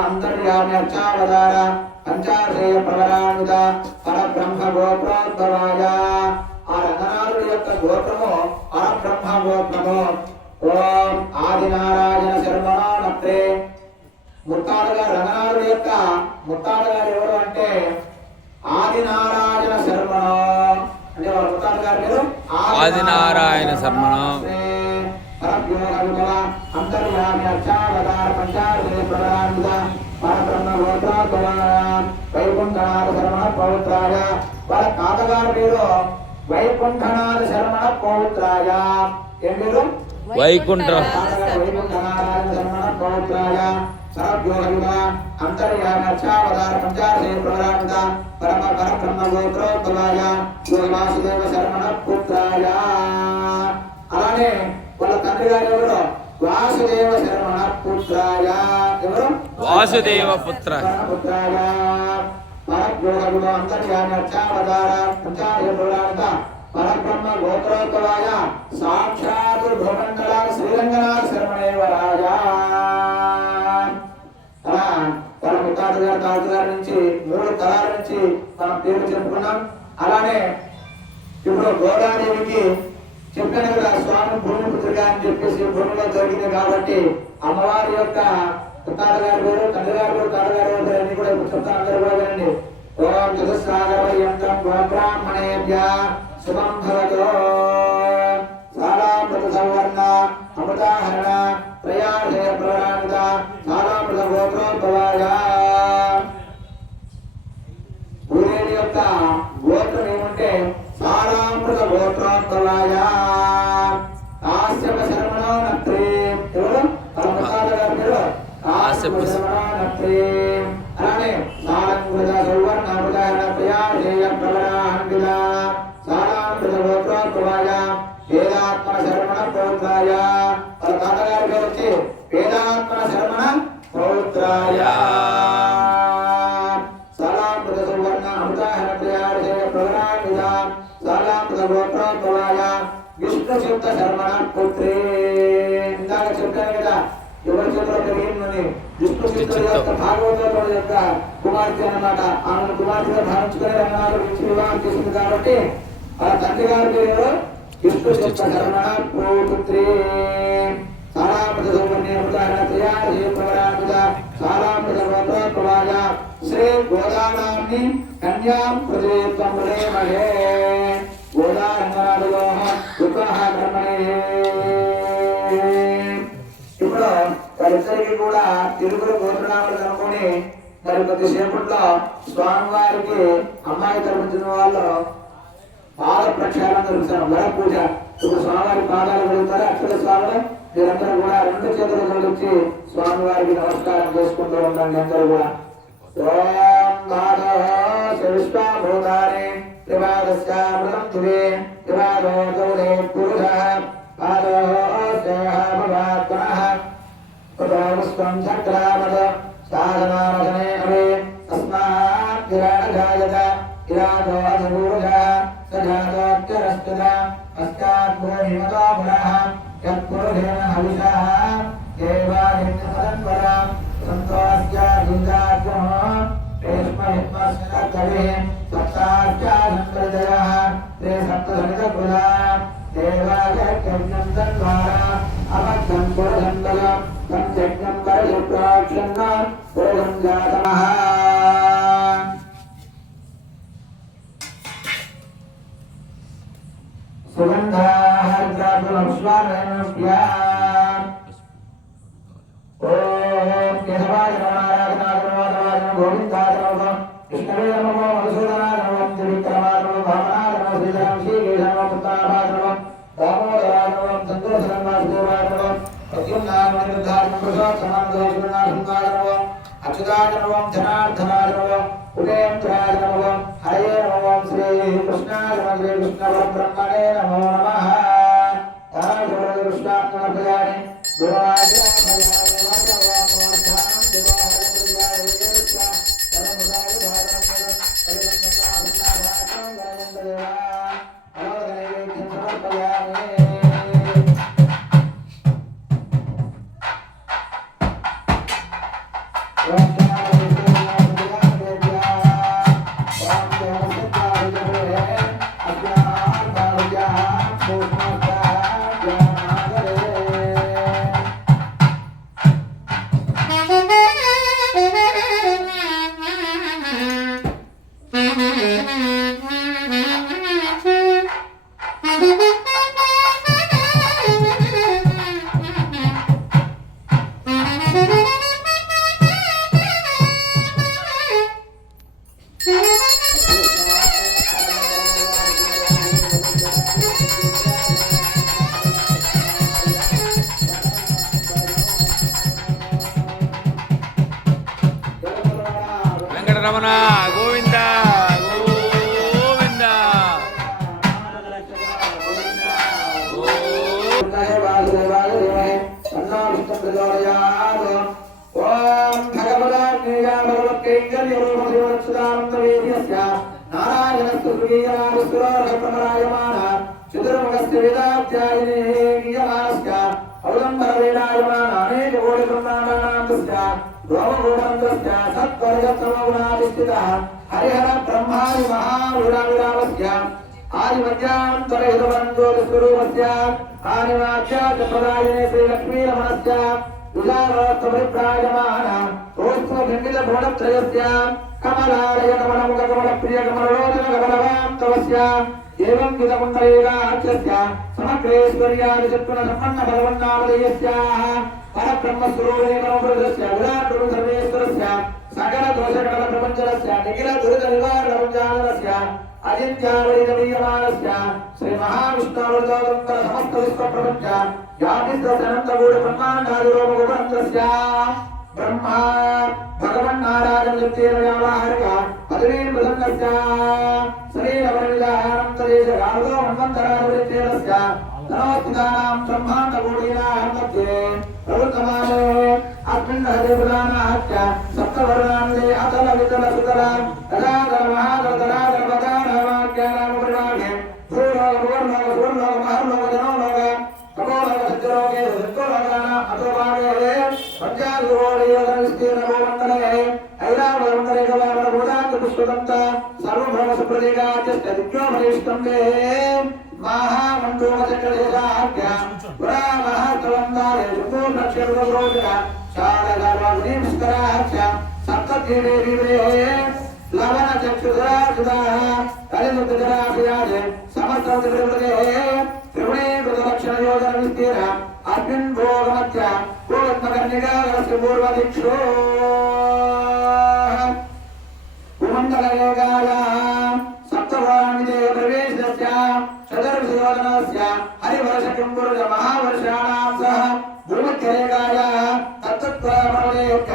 అంతర్యామి అక్షావతార పంచాశయ ప్రవరాన్విత పరబ్రహ్మ గోత్రోద్భవాయ. ఆ రంగనాథుడి యొక్క గోత్రము పరబ్రహ్మ గోత్రము. ఓం ఆదినారాయణ శర్మణో నత్రే. ముత్తాతగారు రంగనాథుడి యొక్క ముత్తాతగారు ఎవరు అంటే ఆదినారాయణ శర్మణో, అంటే వాళ్ళ ముత్తాతగారి పేరు ఆదినారాయణ శర్మణో. అంతర్యామి అక్షావతార పంచాశయ ప్రవరాన్విత పరబ్రహ్మ గోత్రోద్భవాయ వైకుంఠనాథ శర్మణ పౌత్రాయ. వాళ్ళ తాతగారి పేరు వైకుంఠనాథ శర్మణ పౌత్రాయ. ఏం పేరు? వైకుంఠనారాయణ శర్మణ పౌత్రాయ. సరభ్యోగ అంతర్యామి అక్షావతార పంచాశయ ప్రవరాన్విత పరబ్రహ్మ గోత్రోద్భవాయ వాసుదేవ శర్మణ పుత్రాయ. అలానే వాళ్ళ తండ్రి గారు ఎవరు? వాసుదేవ శర్మణ పుత్రాయ. ఎవరు? వాసుదేవ పుత్ర పుత్రాయ. పరబ్రహ్మ అంతర్యామి అక్షావతార పంచాశయ ప్రవరాన్విత పరబ్రహ్మ గోత్రోద్భవాయ సాక్షాత్ భూమండల శ్రీరంగనాథ శర్మణేవరాయ. అలా వాళ్ళ ముత్తాతగారి తాతగారి నుంచి 3 తరాల నుంచి మనం పేరు చెప్పుకున్నాం. అలానే ఇప్పుడు గోదాదేవికి చెప్పాను కదా, స్వామి భూమిపుత్రిగా అని చెప్పేసి భూమిలో జరిగింది కాబట్టి అమ్మవారి యొక్క తాతగారి పేరు, తండ్రి గారి పేరు, తాతగారి పేరు అన్ని కూడా ఇప్పుడు చెప్తాను. అందరూ కూడా వినండి. ఓం చతుస్సాగరపర్యంతం గోబ్రాహ్మణేభ్యః శుభం భవతు. సాలామృత సంవర్ణ అమృతాహరణ త్రయాశయ ప్రవరాన్విత సాలామృత గోత్రోద్భవాయ. ఊరేడి యొక్క గోత్రం ఏమంటే సాలామృత గోత్రోద్భవాయ. కాశ్యప శర్మణో నత్రే. ఎవరు? గారి పేరు కాశ్యప శర్మణో నత్రే. అలానే సాలంకృత సువర్ణ అమృతాహరణ త్రయాశయ ప్రవరాన్విత సాలామృత గోత్రోద్భవాయ వేదాత్మ శర్మణ పౌత్రాయ. వాళ్ళ తాతగారి పేరు వచ్చి వేదాత్మ శర్మణ పౌత్రాయ. సాలామృత సువర్ణ అమృతాహరణ త్రయాశయ ప్రవరాన్విత సాలామృత గోత్రోద్భవాయ విష్ణు చిత్త శర్మణ పుత్రే. ఇందాక చెప్పాను కదా ఎవరి చేతిలో పెరిగిందని. విష్ణు చిత్తుల యొక్క భాగవతుల యొక్క కుమార్తె అన్నమాట. ఆమెను కుమార్తెగా భావించుకుని రంగనాథుడు ఇచ్చి వివాహం చేసింది కాబట్టి వాళ్ళ తండ్రి గారి పేరు విష్ణు చిత్త శర్మణ పుత్రే. సాలామృత సువర్ణ అమృతాహరణ త్రయాశయ ప్రవరాన్విత సాలామృత గోత్రోద్భవాయ శ్రీ గోదానాంని కన్యాం పృథివీత్వం వృణేమహే. గోదా రంగనాథులో వివాహ కర్మణే. ఇప్పుడు వాళ్ళిద్దరికి కూడా తిరుగురు గోత్రనామాలు కనుక్కొని మరి కొద్దిసేపట్లో స్వామివారికి అమ్మాయి తరపున వాళ్ళు పాద ప్రక్షాళన జరుగుతారు. వర పూజ. ఇప్పుడు స్వామివారి పాదాలు కలుగుతారు. అక్షర స్వాములు మీరందరూ కూడా 2 చేతులు జోడించి స్వామివారికి నమస్కారం చేసుకుంటూ ఉండండి అందరూ కూడా. ఓం మాధవ విశ్వభూతాని త్రిపాదస్యామృతం దివే త్రిపాదో గౌరే పురుషః పాదో భవాత్మనః పురోస్వం చక్రామద సాధనామసనే అవి తస్మాత్ గిరాజాయత గిరాజో అధిపూరుషः సజాతోక్తిరస్తుత పశ్చాత్ భూమిమతో పునః యత్పురుషేణ హవిషः దేవాదిత్యపదంవర సంతోష్య జిందాజ్ఞః రేష్మహిత్మస్య కవిః సప్తాశ్చ సంప్రదయః తే సప్తసమితకృతా దేవాయజ్ఞం తన్వారా అబద్ధం పురుషంబల సంయజ్ఞం పరిశుప్రాక్షన్న పురుషం జాతమః. సుగంధాః ओम केशवाय नमः नारायणाय नमः नारायण गोविंदाय नमः कृष्णवे नमः मधुसूदनाय नमः त्रिविक्रमाय नमः भावनाय नमः श्रीधरं श्रीकेशाय नमः पुत्राय नमः दामोदराय नमः चंद्रशेखराय वासुदेवाय नमः प्रद्युम्नाय नमः निर्धाय नमः प्रसादसमानदोषनाय नमः अच्युताय नमः धनार्दनाय नमः उदयंत्राय नमः हरे नमः श्री कृष्णाय नमः श्री कृष्ण परब्रह्मणे नमो नमः तारा कृष्णात्मनभयानि వెంకటరమణ గోవింద గోవింద ఓం నారాయణస్తు శ్రీరాజసురాజమాన చతుర్ముఖస్య వేదాధ్యాయినే గీయమానస్య ఔలంబరవేణాయమాన అనేక కోటి బ్రహ్మాండానాంతస్య రోమగోమంతస్య సత్వర్గసమగుణాధిష్ఠితః హరిహర బ్రహ్మాది మహావీరావిరామస్య ఆదిమధ్యాంతరహితవంజ్యోతిస్వరూపస్య ఆనివాచ్యాచప్రదాయినే శ్రీలక్ష్మీరమణస్య విజారోత్సవవిప్రాయమాన ఓత్సవఖండిత భువనత్రయస్య కమలాలయ కమలముఖ కమల ప్రియ కమలలోచన కమలవాంతవస్య ఏవం విధకుండలేగాచ్యస్య సమగ్రేశ్వర్యాది చత్తున సంపన్న భగవన్నామదేయస్యాః పరబ్రహ్మస్వరూపిణే పరమపురుషస్య విరాటుడు సర్వేశ్వరస్య సకల దోషకటల ప్రపంచనస్య నిఖిల దురిత నివారణముజాననస్య అజిత్యావళినమీయమానస్య శ్రీ మహావిష్ణువృతోదంతర సమస్త విశ్వ ప్రపంచ వ్యాపిస్తనంతగూఢ బ్రహ్మాండాది రూపగుణంతస్య బ్రహ్మ భగవన్నారాయణ నిత్యేన వ్యావహారిక పదవీ ప్రసన్నస్య శరీరవరిదానంతరేష గాదో హనుమంతరాజునిత్యేనస్య ధనోత్తిదానాం బ్రహ్మాండగూఢీనాం మధ్యే ప్రవృత్తమానే అస్మిన్ హరే ప్రధానాశ్చ సప్తవర్ణాన్నే అతల వితల సుతల తదాతల మహాతల తదాతల పదానామాఖ్యానామ పరిమాణే భూలోక భూర్లోక భూర్లోక మహర్లోక జనోలోక తపోలోక సత్యలోకే సత్యోలోకాన అతోపాగే పంచాధికోళీయోగ విస్తీర్ణ భూమండలే ఐరావతమండలే కళావర భూతాంత పుష్పదంత సర్వభౌమ సుప్రదీకాచ దివ్యోపరిష్టంబే మహామండోమచక్రదేశాఖ్య పురా మహాత్వందారే సుపూర్ణక్షరుద్రోజన శారదావాగ్నిస్కరాఖ్య సప్తకీడే లవణ చక్షుధరాజుదాః కలిముద్రజరాభయాదే సమస్తృతృతే త్రిగుణే కృతలక్షణ యోజన విస్తీర అర్జున్ భోగమధ్య పూర్వత్మకర్ణికాగరస్య పూర్వదిక్షో కుమండలయోగాయ సప్తవాణిదే ప్రవేశస్య చతుర్విశయోజనస్య హరివర్షకింపురుష మహావర్షాణాం సహ భూమధ్యరేగాయ తత్త్వపరమలేక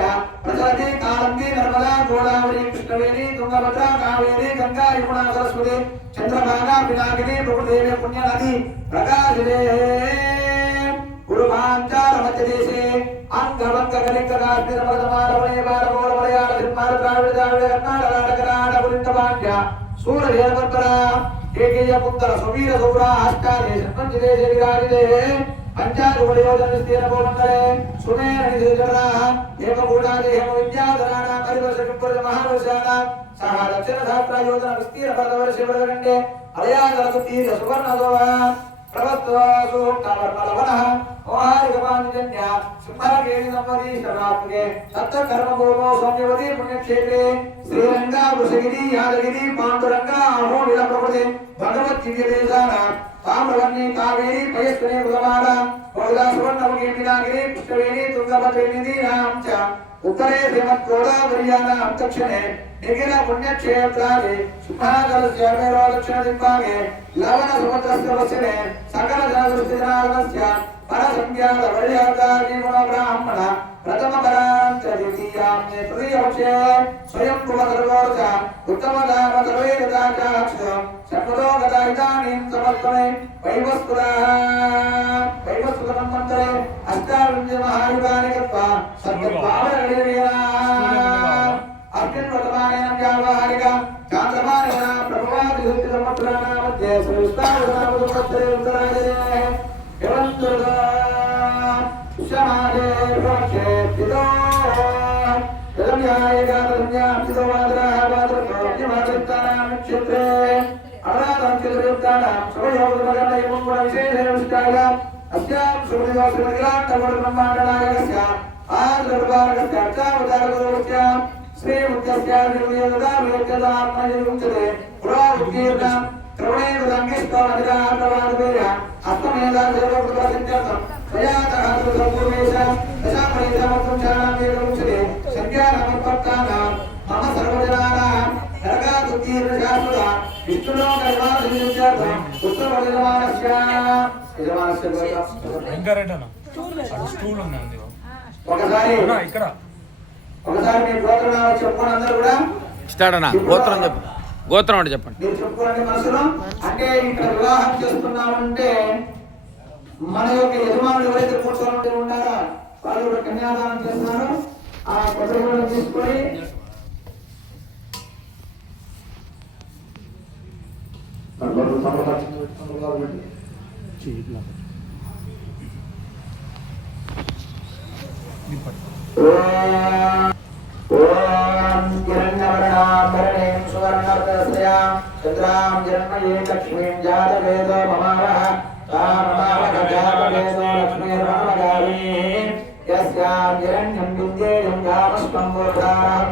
ప్రజలకి కాళంగి నర్మదా గోదావరి కృష్ణవేణి తుంగభద్ర కావేరి గంగా యమునా సరస్వతి చంద్రభాగా పినాకిని ప్రభుదేవి పుణ్యనది ప్రకాశిదే గురుభాంచాల మధ్యదేశే అంగవంగ కలింగరాష్ట్ర మగధమాలవనే బాలగోళ మలయాళ సింహాల ద్రావిడ ద్రావిడ కర్ణాటక కరాడ పులింగపాండ్య సూరజేవర్పర ఏకీయ పుత్ర సువీర సౌరా అష్టాదే సంపంచదేశ విరాజిదే పంచాధిపయోజన విస్తీర్ణ భూమండలే సుమేర నిధిజరా ఏకగూఢాది హేమ విద్యాధరాణాం హరివర్షకింపురుష మహావర్షాణాం సహ దక్షిణ సహస్రయోజన విస్తీర్ణ భరతవర్ష వరగండే అలయాదలకు తీర్య సువర్ణదోవ ప్రవత్వాసు కవర్మలవన ఓహారికపాంజన్య సింహరకేణి సంవది శరాత్రే సప్తకర్మభూమో సంయవతి పుణ్యక్షేత్రే శ్రీరంగా వృషగిరి యాదగిరి పాండురంగా అహోబిల ప్రకృతి భగవద్దివ్యదేశాన తామ్రవర్ణ తామ్రవర్ణి కావేరి పయస్విని మృగమాల బహుళా సువర్ణముఖి వినాగిరి పుష్పవేణి తుంగభద్రేణి దీనాం చ ఉత్తరే శ్రీమద్గోదావర్యానాం దక్షిణే నిఖిల పుణ్యక్షేత్రాది సుఖాగరస్య మేరో దక్షిణ దిగ్భాగే లవణ సముద్రస్య పశ్చిమే సకల జనదృష్టిజనాగమస్య పరసంఖ్యాత వర్యాదాది గుణ బ్రాహ్మణ ప్రథమ పరాంచ ద్వితీయాం తృతీయపక్షే స్వయం భువసర్వోర్చ ఉత్తమ దామ సర్వేదాచాక్ష శక్తో గత ఇదానీం సమర్పణే వైవస్కుతం మంత్రే అష్టావింశ మహాయుగాని కత్వా సత్యభావనగడిరేణ అర్జున్ వర్తమానేన వ్యావహారిక చాంద్రమానేన ప్రభువాది సుత్తి సంవత్సరాణ మధ్య శ్రీస్తావధావధుమత్రే ఉత్తరాజనే ఎవంతుర్గా ఉషమాదే ప్రక్షేపితో జలమ్యాయేగాదన్యాప్తితో వాద్రాహ వాద్రప్రోజ్యమాదృత్తానాం క్షేత్రే అమరాధం క్షేత్రయుక్తానాం సభయోగమగణ ఏవం గుణ విశేషేణ విష్టాయ అస్యాం సుమతివాసుమగిలాంతగోడ బ్రహ్మాండనాయకస్య ఆర్ద్రభారకస్య అర్చావతారగోరస్య శ్రీ ముఖ్యస్యాదిర్వేదావేద్యదాత్మయముచ్యతే పురా ఉద్గీర్ణం శ్రవణేంద్రంగిష్టమధికారవాదవేర్య అస్తమేధాదేవోపదసింత్యర్థం స్వయాతః దశామరేధమత్రంచానామేకముచ్యతే సంఖ్యానామత్పత్తానాం మమ సర్వజనానాం నరకాదుద్గీర్ణశాశ్వత విష్ణులోకనివాసనిత్యర్థం ఉత్తరవజమానస్య ఒకసారి మీ గోత్రనామం చెప్పుకొని అందరూ కూడా ఇస్తాడనా గోత్రం చెప్పు గోత్రం అంటే చెప్పండి మీరు చెప్పుకోండి మనసులో అంటే ఇక్కడ వివాహం చేస్తున్నామంటే మన యొక్క యజమానులు ఎవరైతే కూర్చొని ఉన్నారో వాళ్ళు కూడా కన్యాదానం చేస్తున్నారు ఆ పత్రికలను తీసుకొని ఓం కిరణ్యవర్ణాంబరణీం సువర్ణరత్నస్యాం చంద్రాం జన్మయే లక్ష్మీం జాతవేదో మమావహ తాం మమావహ జాతవేదో లక్ష్మీర్మమగామి యస్యాం హిరణ్యం విద్యేయం గామస్వం గోధారం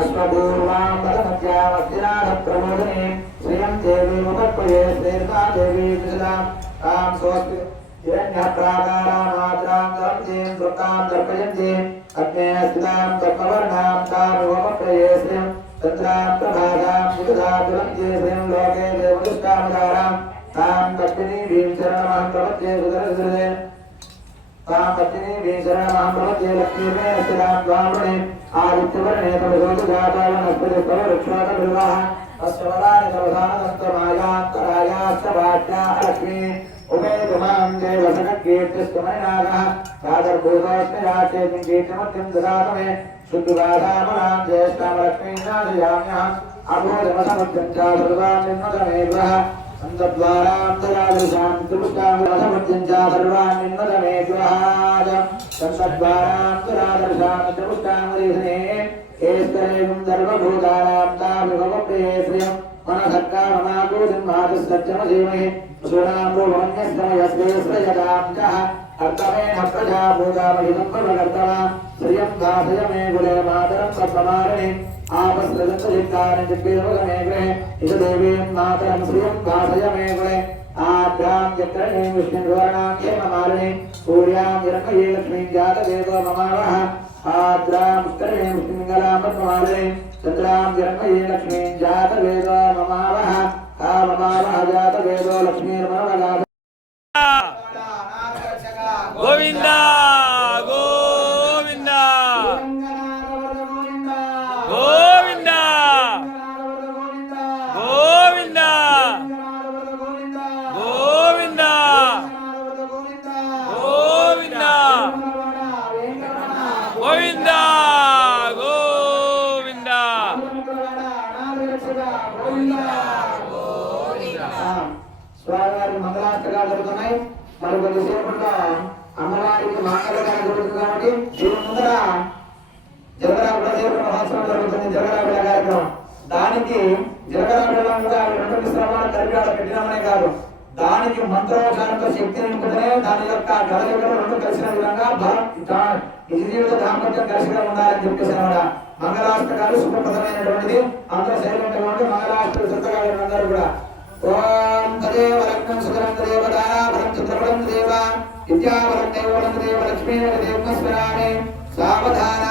అశ్వపూర్వాం పదమధ్యామస్తినాథ ప్రమోదనే శ్రియం దేవీ ఉపత్వయే శ్రీర్తా దేవీ విశలాం తాం స్వస్తి हिरण्यप्राकारामात्रां दर्पयन्तीं वृत्तां दर्पयन्तीं अग्ने स्थितां कर्मवर्णां तामिवमप्रये श्रियं चन्द्रां प्रभागां विदधातुरन्त्ये श्रियं लोके देवदुष्टामदारां तां पत्नीभीं शरणमहं प्रपद्ये सुदरसुदे तां पत्नीभीं शरणमहं प्रपद्ये लक्ष्मीर्मे स्थितां ब्राह्मणे आदित्यवर्णे तमसोदजातावनस्पतिस्तववृक्षोतबिल्वः अस्य वराणि तवधानदन्तमायान्तरायाश्च भाट्या लक्ष्मी उमेदुमां देवसनकीर्तिस्तमनिनागः सादर्भूतोऽस्मिराचेतिं कीर्तिमत्यं ददातु मे शुद्धवाधामनां ज्येष्ठां लक्ष्मीं नाशयाम्यहम् अभूतमसमुद्यं च सर्वान् निन्मतमे गृह सन्तद्वारां दयादृशां त्रिपुष्टां रसमुद्यं च सर्वान् निन्मतमे गृहाय सन्तद्वारां दयादृशां त्रिपुष्टां वरीसने एस्तरेगुं सर्वभूतानां तामिवप्रिये श्रियं मनसक्कामनाकूतिं मातुसत्यमधीमहि सुराम्बुवन्यस्तमयस्वेश्वयदां च अर्थमेन प्रजाभूतामहितं प्रवर्तमा श्रियं दासय मे कुले मातरं सत्पमारिणि आपस्रदन्तचित्तानि चित्तेर्वगमे गृहे इष देवीं मातरं श्रियं दासय मे कुले आभ्यां चक्रणीं विष्णुर्वर्णां हेममालिनीं सूर्यां हिरण्मयी लक्ष्मीं जातवेदो ममावह आद्रां पुष्करिणीं विष्णुमङ्गलां पद्ममालिनीं चन्द्रां हिरण्मयी लक्ष्मीं जातवेदो ममावह ममावह जातवेदो लक्ष्मीर्मनमगा గోవింద గోవింద గోవింద గోవింద గోవింద గోవింద గోవింద గోవింద స్వామివారి మంగళాష్టకాలు జరుగుతున్నాయి మరి కొద్దిసేపట్లో అమ్మవారికి మంగళకాలు జరుగుతుంది కాబట్టి దీని ముందర జలగరాబిడ మహోత్సవం జరుగుతుంది జలగరాబిడ కార్యక్రమం దానికి జలగరాబిడలో కూడా 2 మిశ్రమాలు కలిపి పెట్టినామనే కాదు దానికి మంత్రోచ్చారంతో శక్తి నింపుతూనే దాని యొక్క కదలికలు 2 కలిసిన విధంగా ఇది జీవిత దాంపత్యం కలిసిగా ఉండాలని చెప్పేసి అన్నమాట మంగళాష్టకాలు శుభప్రదమైనటువంటిది అందరూ సైలెంట్ గా ఉండి మంగళాష్టకాలు చక్కగా అందరూ కూడా ఓం తదేవ లగ్నం సుతరం తదేవ తారాబలం చంద్రబలం తదేవ విద్యాబలం దేవబలం తదేవ లక్ష్మీదేవస్మరామి సావధాన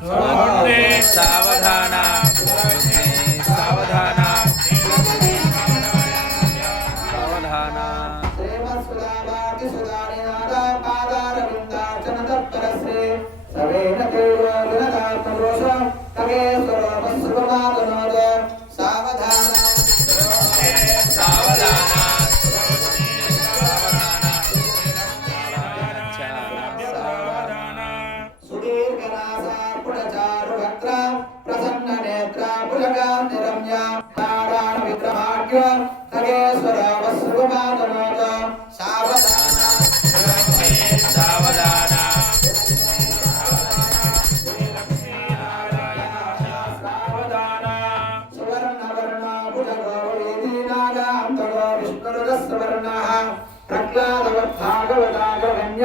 స్వగుణే సావధాన స్వగుణే సావధాన సావధాన శ్రీమత్సుధావాది సుధానినాథ పాదారవిందార్చన తత్పరశ్రీ సవేన కేవో వినదాత్మదోష తగేశ్వర వస్సుమాతనోద సావధాన సావధాన సుదీర్ఘనాసా పుడచారు భక్త్ర ప్రసన్న నేత్ర భుజగాంతి రమ్య నారాయణ విగ్రహాఢ్య తగేశ్వర వస్సుమాతనోద సావధాన సావధాన ప్రహ్లాదవద్భాగవదాగవన్య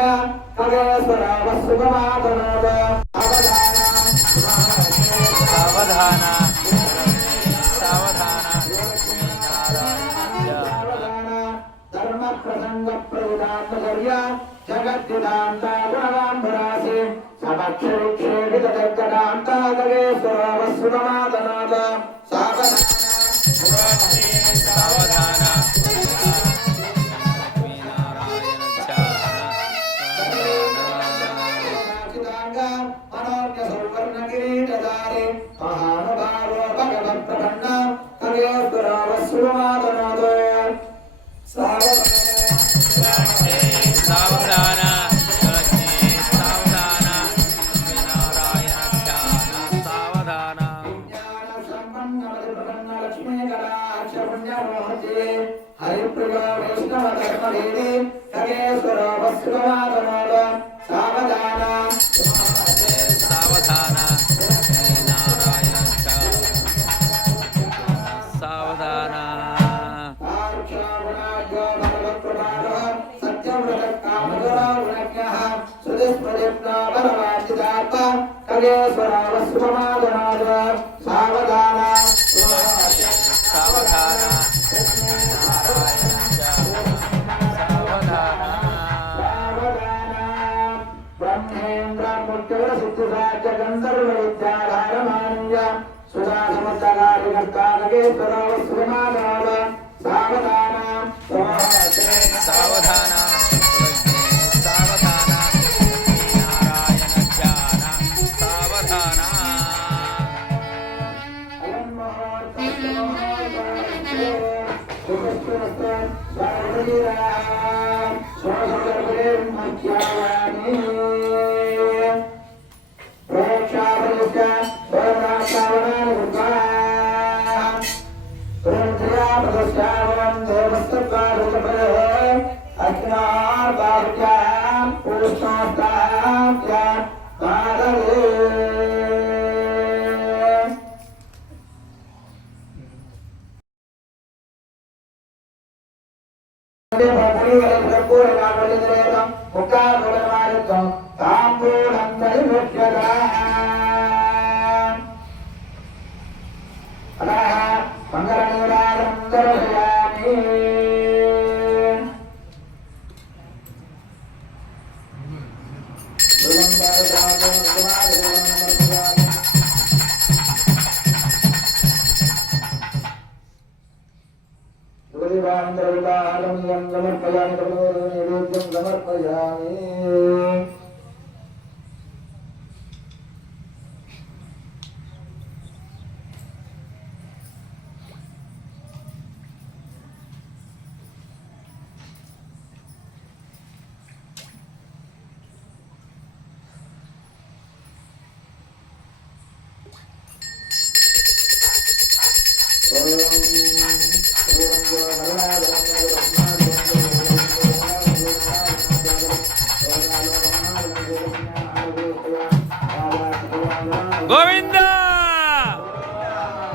ఖగేశ్వర వస్సుమాతనోద సావధాన సావధాన ధర్మ ప్రసంగ ప్రయుధాంతర్య జగద్యుదాంత గుణవాంబరాసి సమక్షేక్షేవిత జగదాంత ఖగేశ్వర వస్సుమాతనోద సావధాన సావధాన సావధాన సావధాన లక్ష్మీనారాయణ ధ్యాన సావధాన హరిప్రియ వైష్ణవ ధర్మదేవి ఖగేశ్వర వస్సుమాతనోద సావధాన సావధాన లక్ష్మీనారాయణ సావధాన ఖగేశ్వర వస్సుమాతనోద సావధాన సావధాన బ్రహ్మేంద్ర ముఖ్యుల సిద్ధిసాధ్య గంధర్వ విద్యాధారమాన్య సుధాసముద్రకార్యకర్త ఖగేశ్వర వస్సుమాతనోద సావధాన సావధాన సావధాన లక్ష్మీనారాయణ ధ్యాన సావధాన అయం సమర్పయామి గోవింద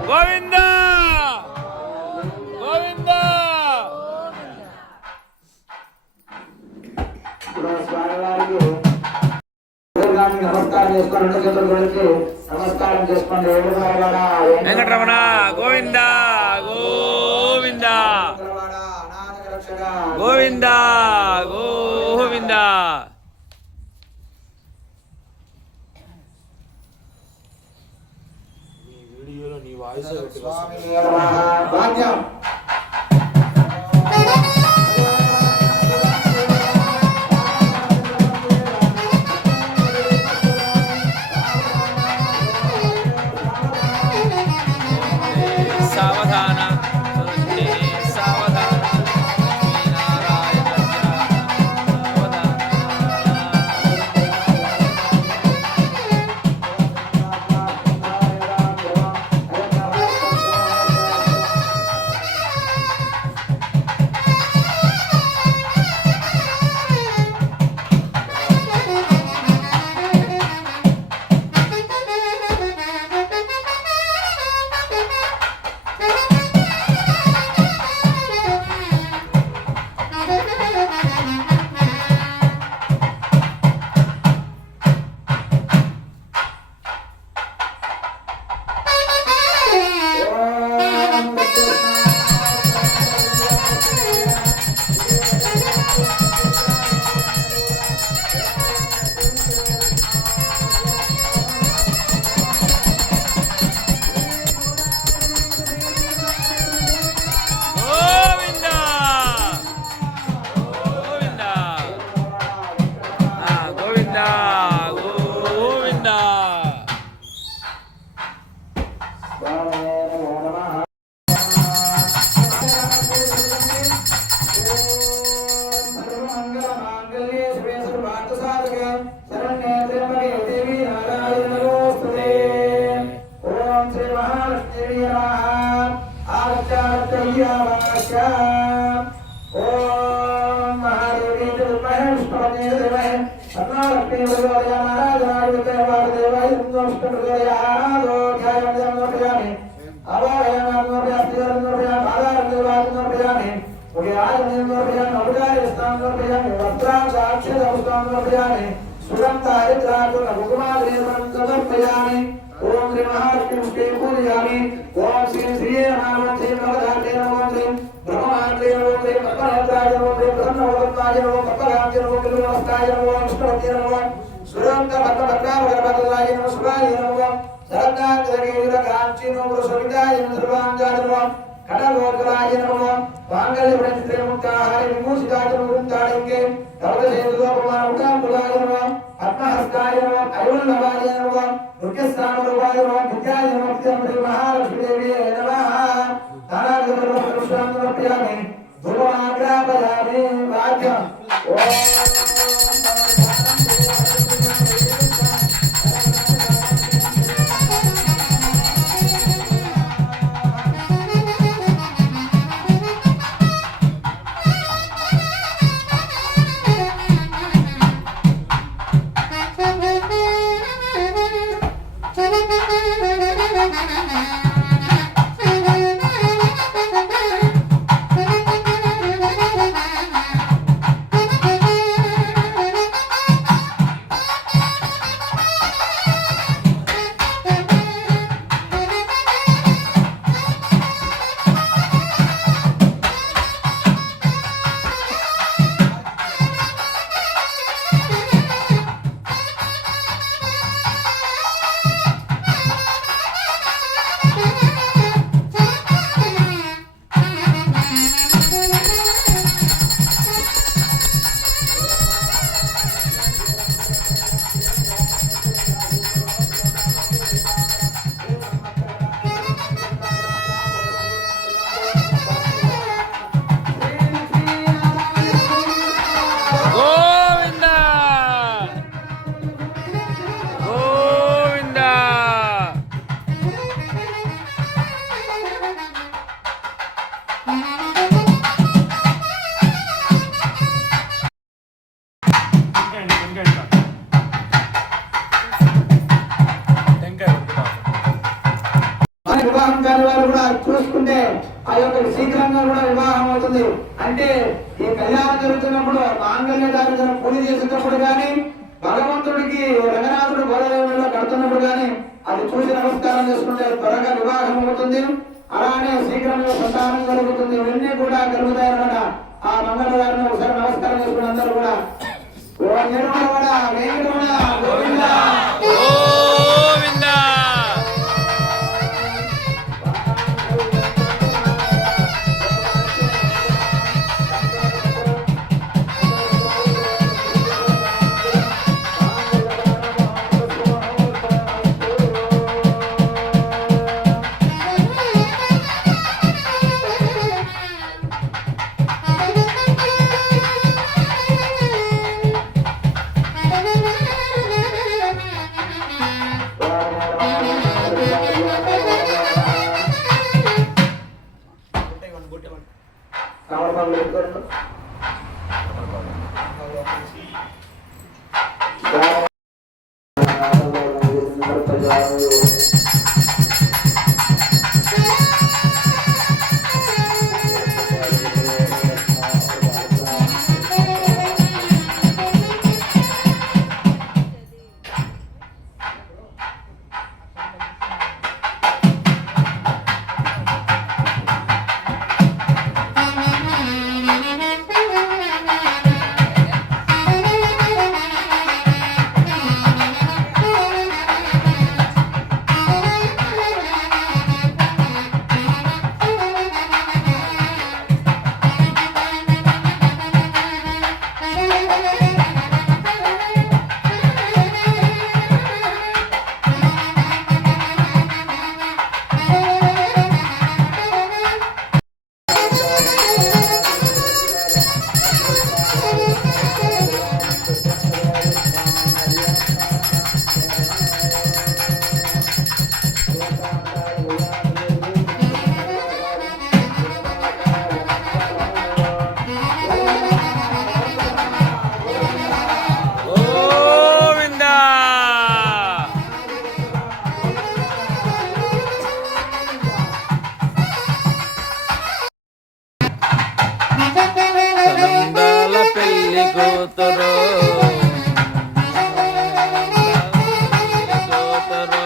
గోవింద గోవింద నమస్కారం చేసుకోండి నమస్కారం చేసుకోండి వెంకటరమణ గోవింద గోవింద గోవింద గోవింద. భాగ్యం సావధాన సురంజే సావధాన శ్రీనారాయణ ధ్యాన గోవింద గోవింద గోవింద గోవింద. ఓం శ్రీ మహాలక్ష్మి పూజయామి. ఓం శ్రీ శ్రీ నమః. ఓం శ్రీ భగవతే నమః. ఓం శ్రీ బ్రహ్మాండే నమః. ఓం శ్రీ పద్మనాభాయ నమః. ఓం శ్రీ ప్రసన్నవదనాయ నమః. పద్మనాభాయ నమః. బిల్వనమస్కాయ నమః. విష్ణువతే నమః. సురంత భద్రభద్రాయ నమః. శుభాయ నమః. శరదాంగ కాంచీ నమః. సవితాయ నమః. సర్వాంగాయ నమః. కడగోత్రాయ నమః. మాంగళ్య ప్రతిత్రేముక్తాహాయ విమూషితాయ నమః. వృందాయంగే ధవళసేతులోపమానముఖాంబులాయ నమః. పద్మహస్తాయ నమః. అరుణభాయ నమః. నృత్యస్థానరూపాయ నమః. విద్యాయ నమః. శ్రీ మహాలక్ష్మీదేవి నమః. తారాగర్భపుష్పాంగమప్యామి. ధూమాగ్రాపయామి. వాక్యం ఓం వివాహం కాని వారు కూడా చూసుకుంటే ఆ యొక్క శీఘ్రంగా కూడా వివాహం అవుతుంది. అంటే ఈ కళ్యాణం జరుగుతున్నప్పుడు మాంగళ్య కార్యక్రమం పూజ చేసేటప్పుడు కానీ భగవంతుడికి రంగనాథుడు గోదావరిలో కడుతున్నప్పుడు కానీ అది చూసి నమస్కారం చేసుకుంటే త్వరగా వివాహం అవుతుంది. అలానే శీఘ్రంగా సంతానం కలుగుతుంది. ఇవన్నీ కూడా కలుగుతాయన్నమాట. ఆ రామకృష్ణ గారిని ఒకసారి నమస్కారం చేసుకుని అందరూ కూడా ఓ నిర్మలవాడ వెంకటరమణ గోవింద గోవిందా. కామరపాలు పెట్టుకోండి. గోవిందా. తలంబ్రాల పెళ్లి కూతురు కూతురు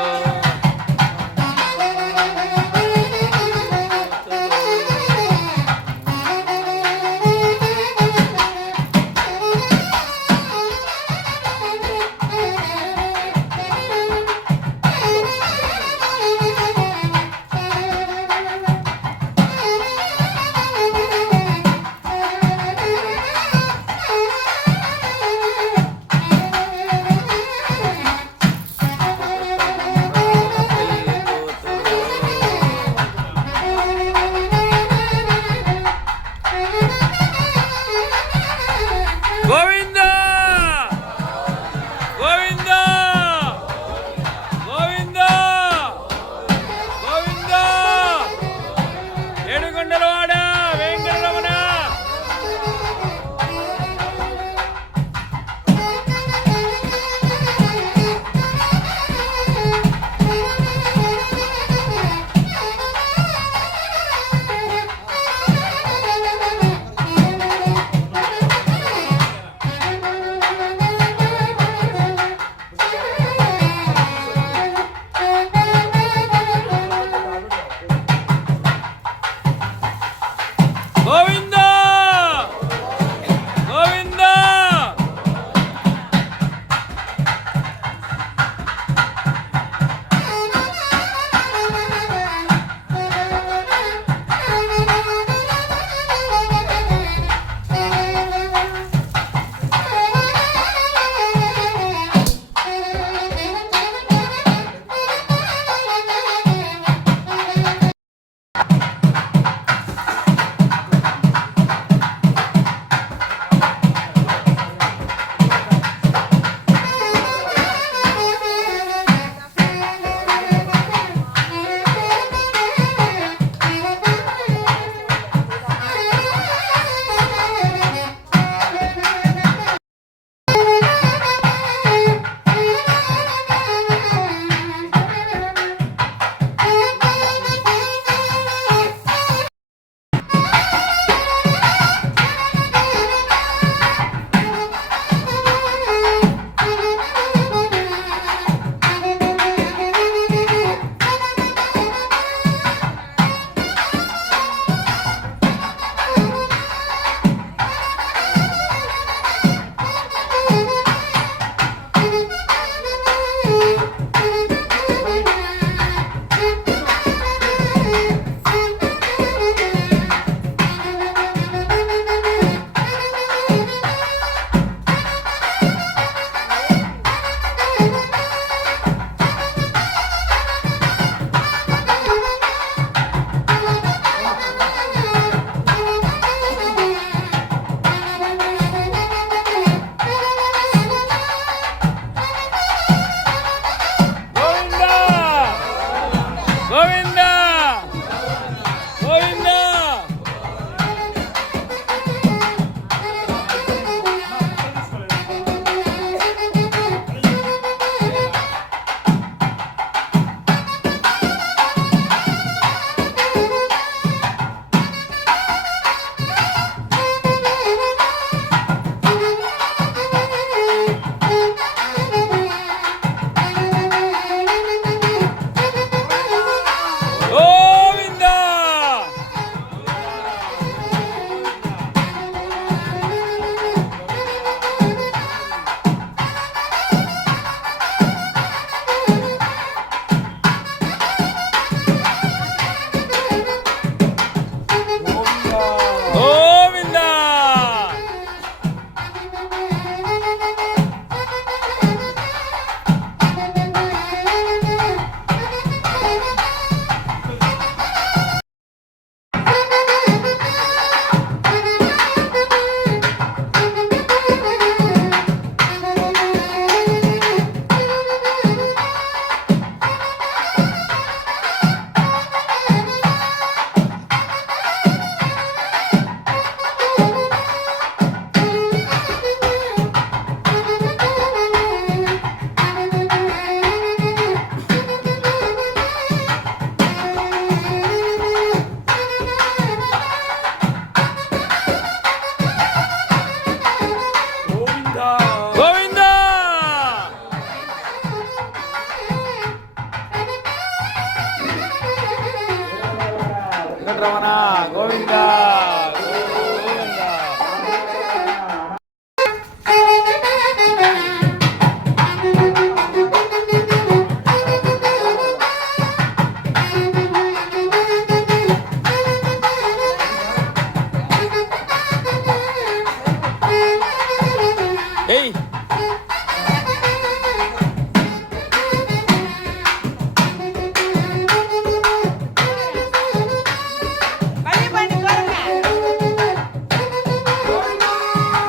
ఏయ్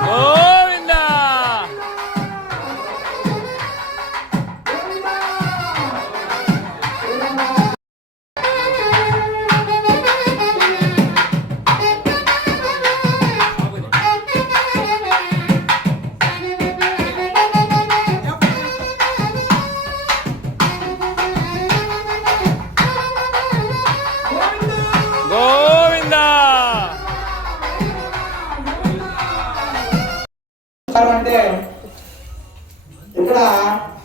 గోవిందా గోవిందా అంటే ఇక్కడ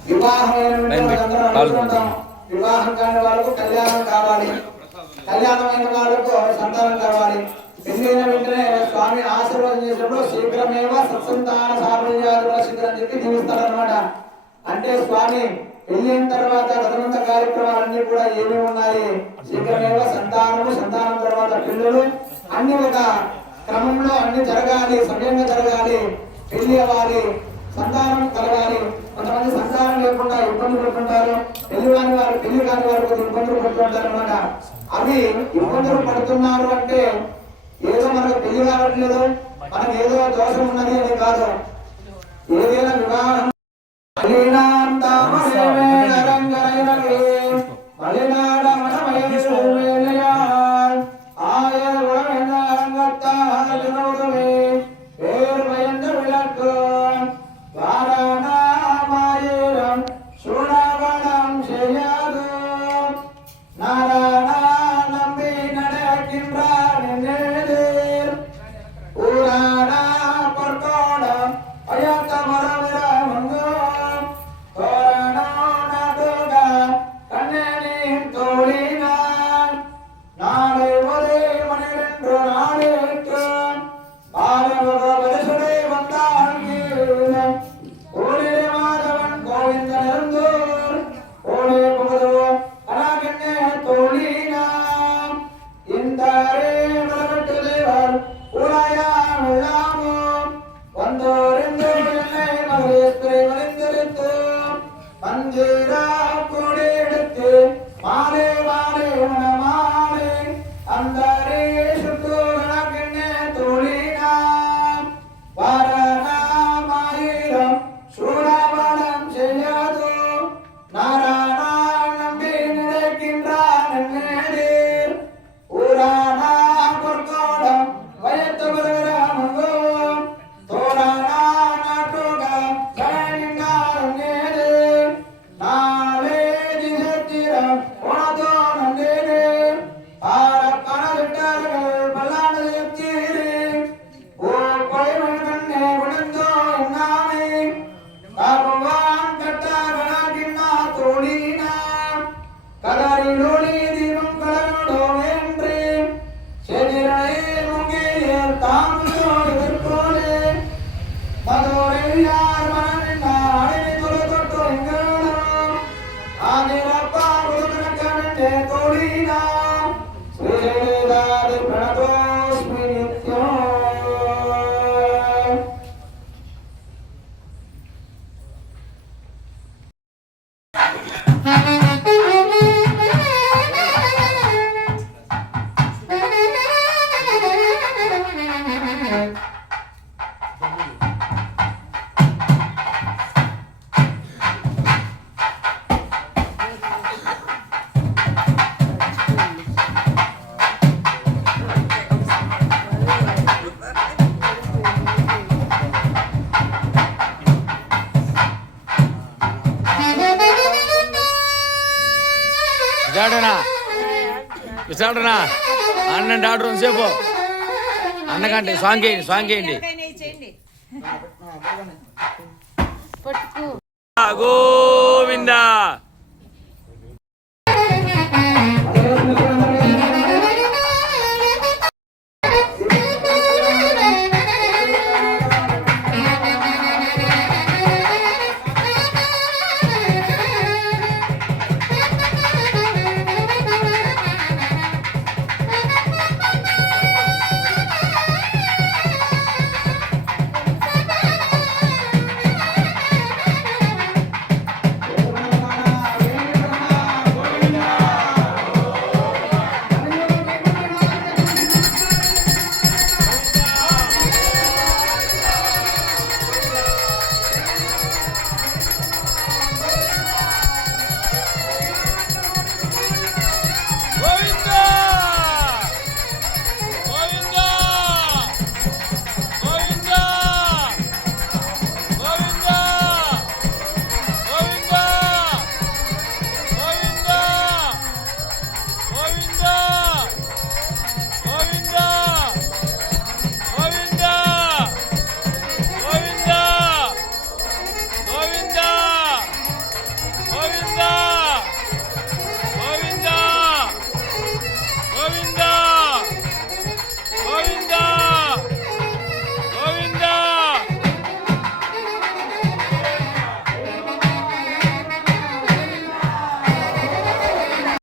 వివాహమైన వాళ్ళందరూ అనుకుంటాం, వివాహం కాని వాళ్ళకు కళ్యాణం కావాలి, కళ్యాణమైన వాళ్ళకు సంతానం కావాలి. పెళ్ళైన వెంటనే స్వామి ఆశీర్వాదం చేసినప్పుడు శీఘ్రమేవ సత్సంతాన సాఫల్యాదుల శీఘ్రం అని చెప్పి దీవిస్తారనమాట. అంటే స్వామి పెళ్ళైన తర్వాత తదనంత కార్యక్రమాలన్నీ కూడా ఏమేమి ఉన్నాయి, శీఘ్రమేవ సంతానము, సంతానం తర్వాత పిల్లలు, అన్ని ఒక క్రమంలో అన్ని జరగాలి, సమయంగా జరగాలి, పెళ్లి అవ్వాలి, సంతానం కలగాలి. కొంతమంది సంతానం లేకుండా ఇబ్బంది పడుతుంటారు, పెళ్లి కాని వారు కొద్ది ఇబ్బందులు పడుతుంటారు అనమాట. అవి ఇబ్బందులు పడుతున్నారు అంటే ఏదో మనకు పెళ్లి కావట్లేదు, మనకు ఏదో దోషం ఉన్నది అని కాదు. ఏదైనా వివాహం విశాలనా అన్నంటే ఆర్డర్ సేపు అన్నకంటే సాంగ్ చేయండి గోవిందా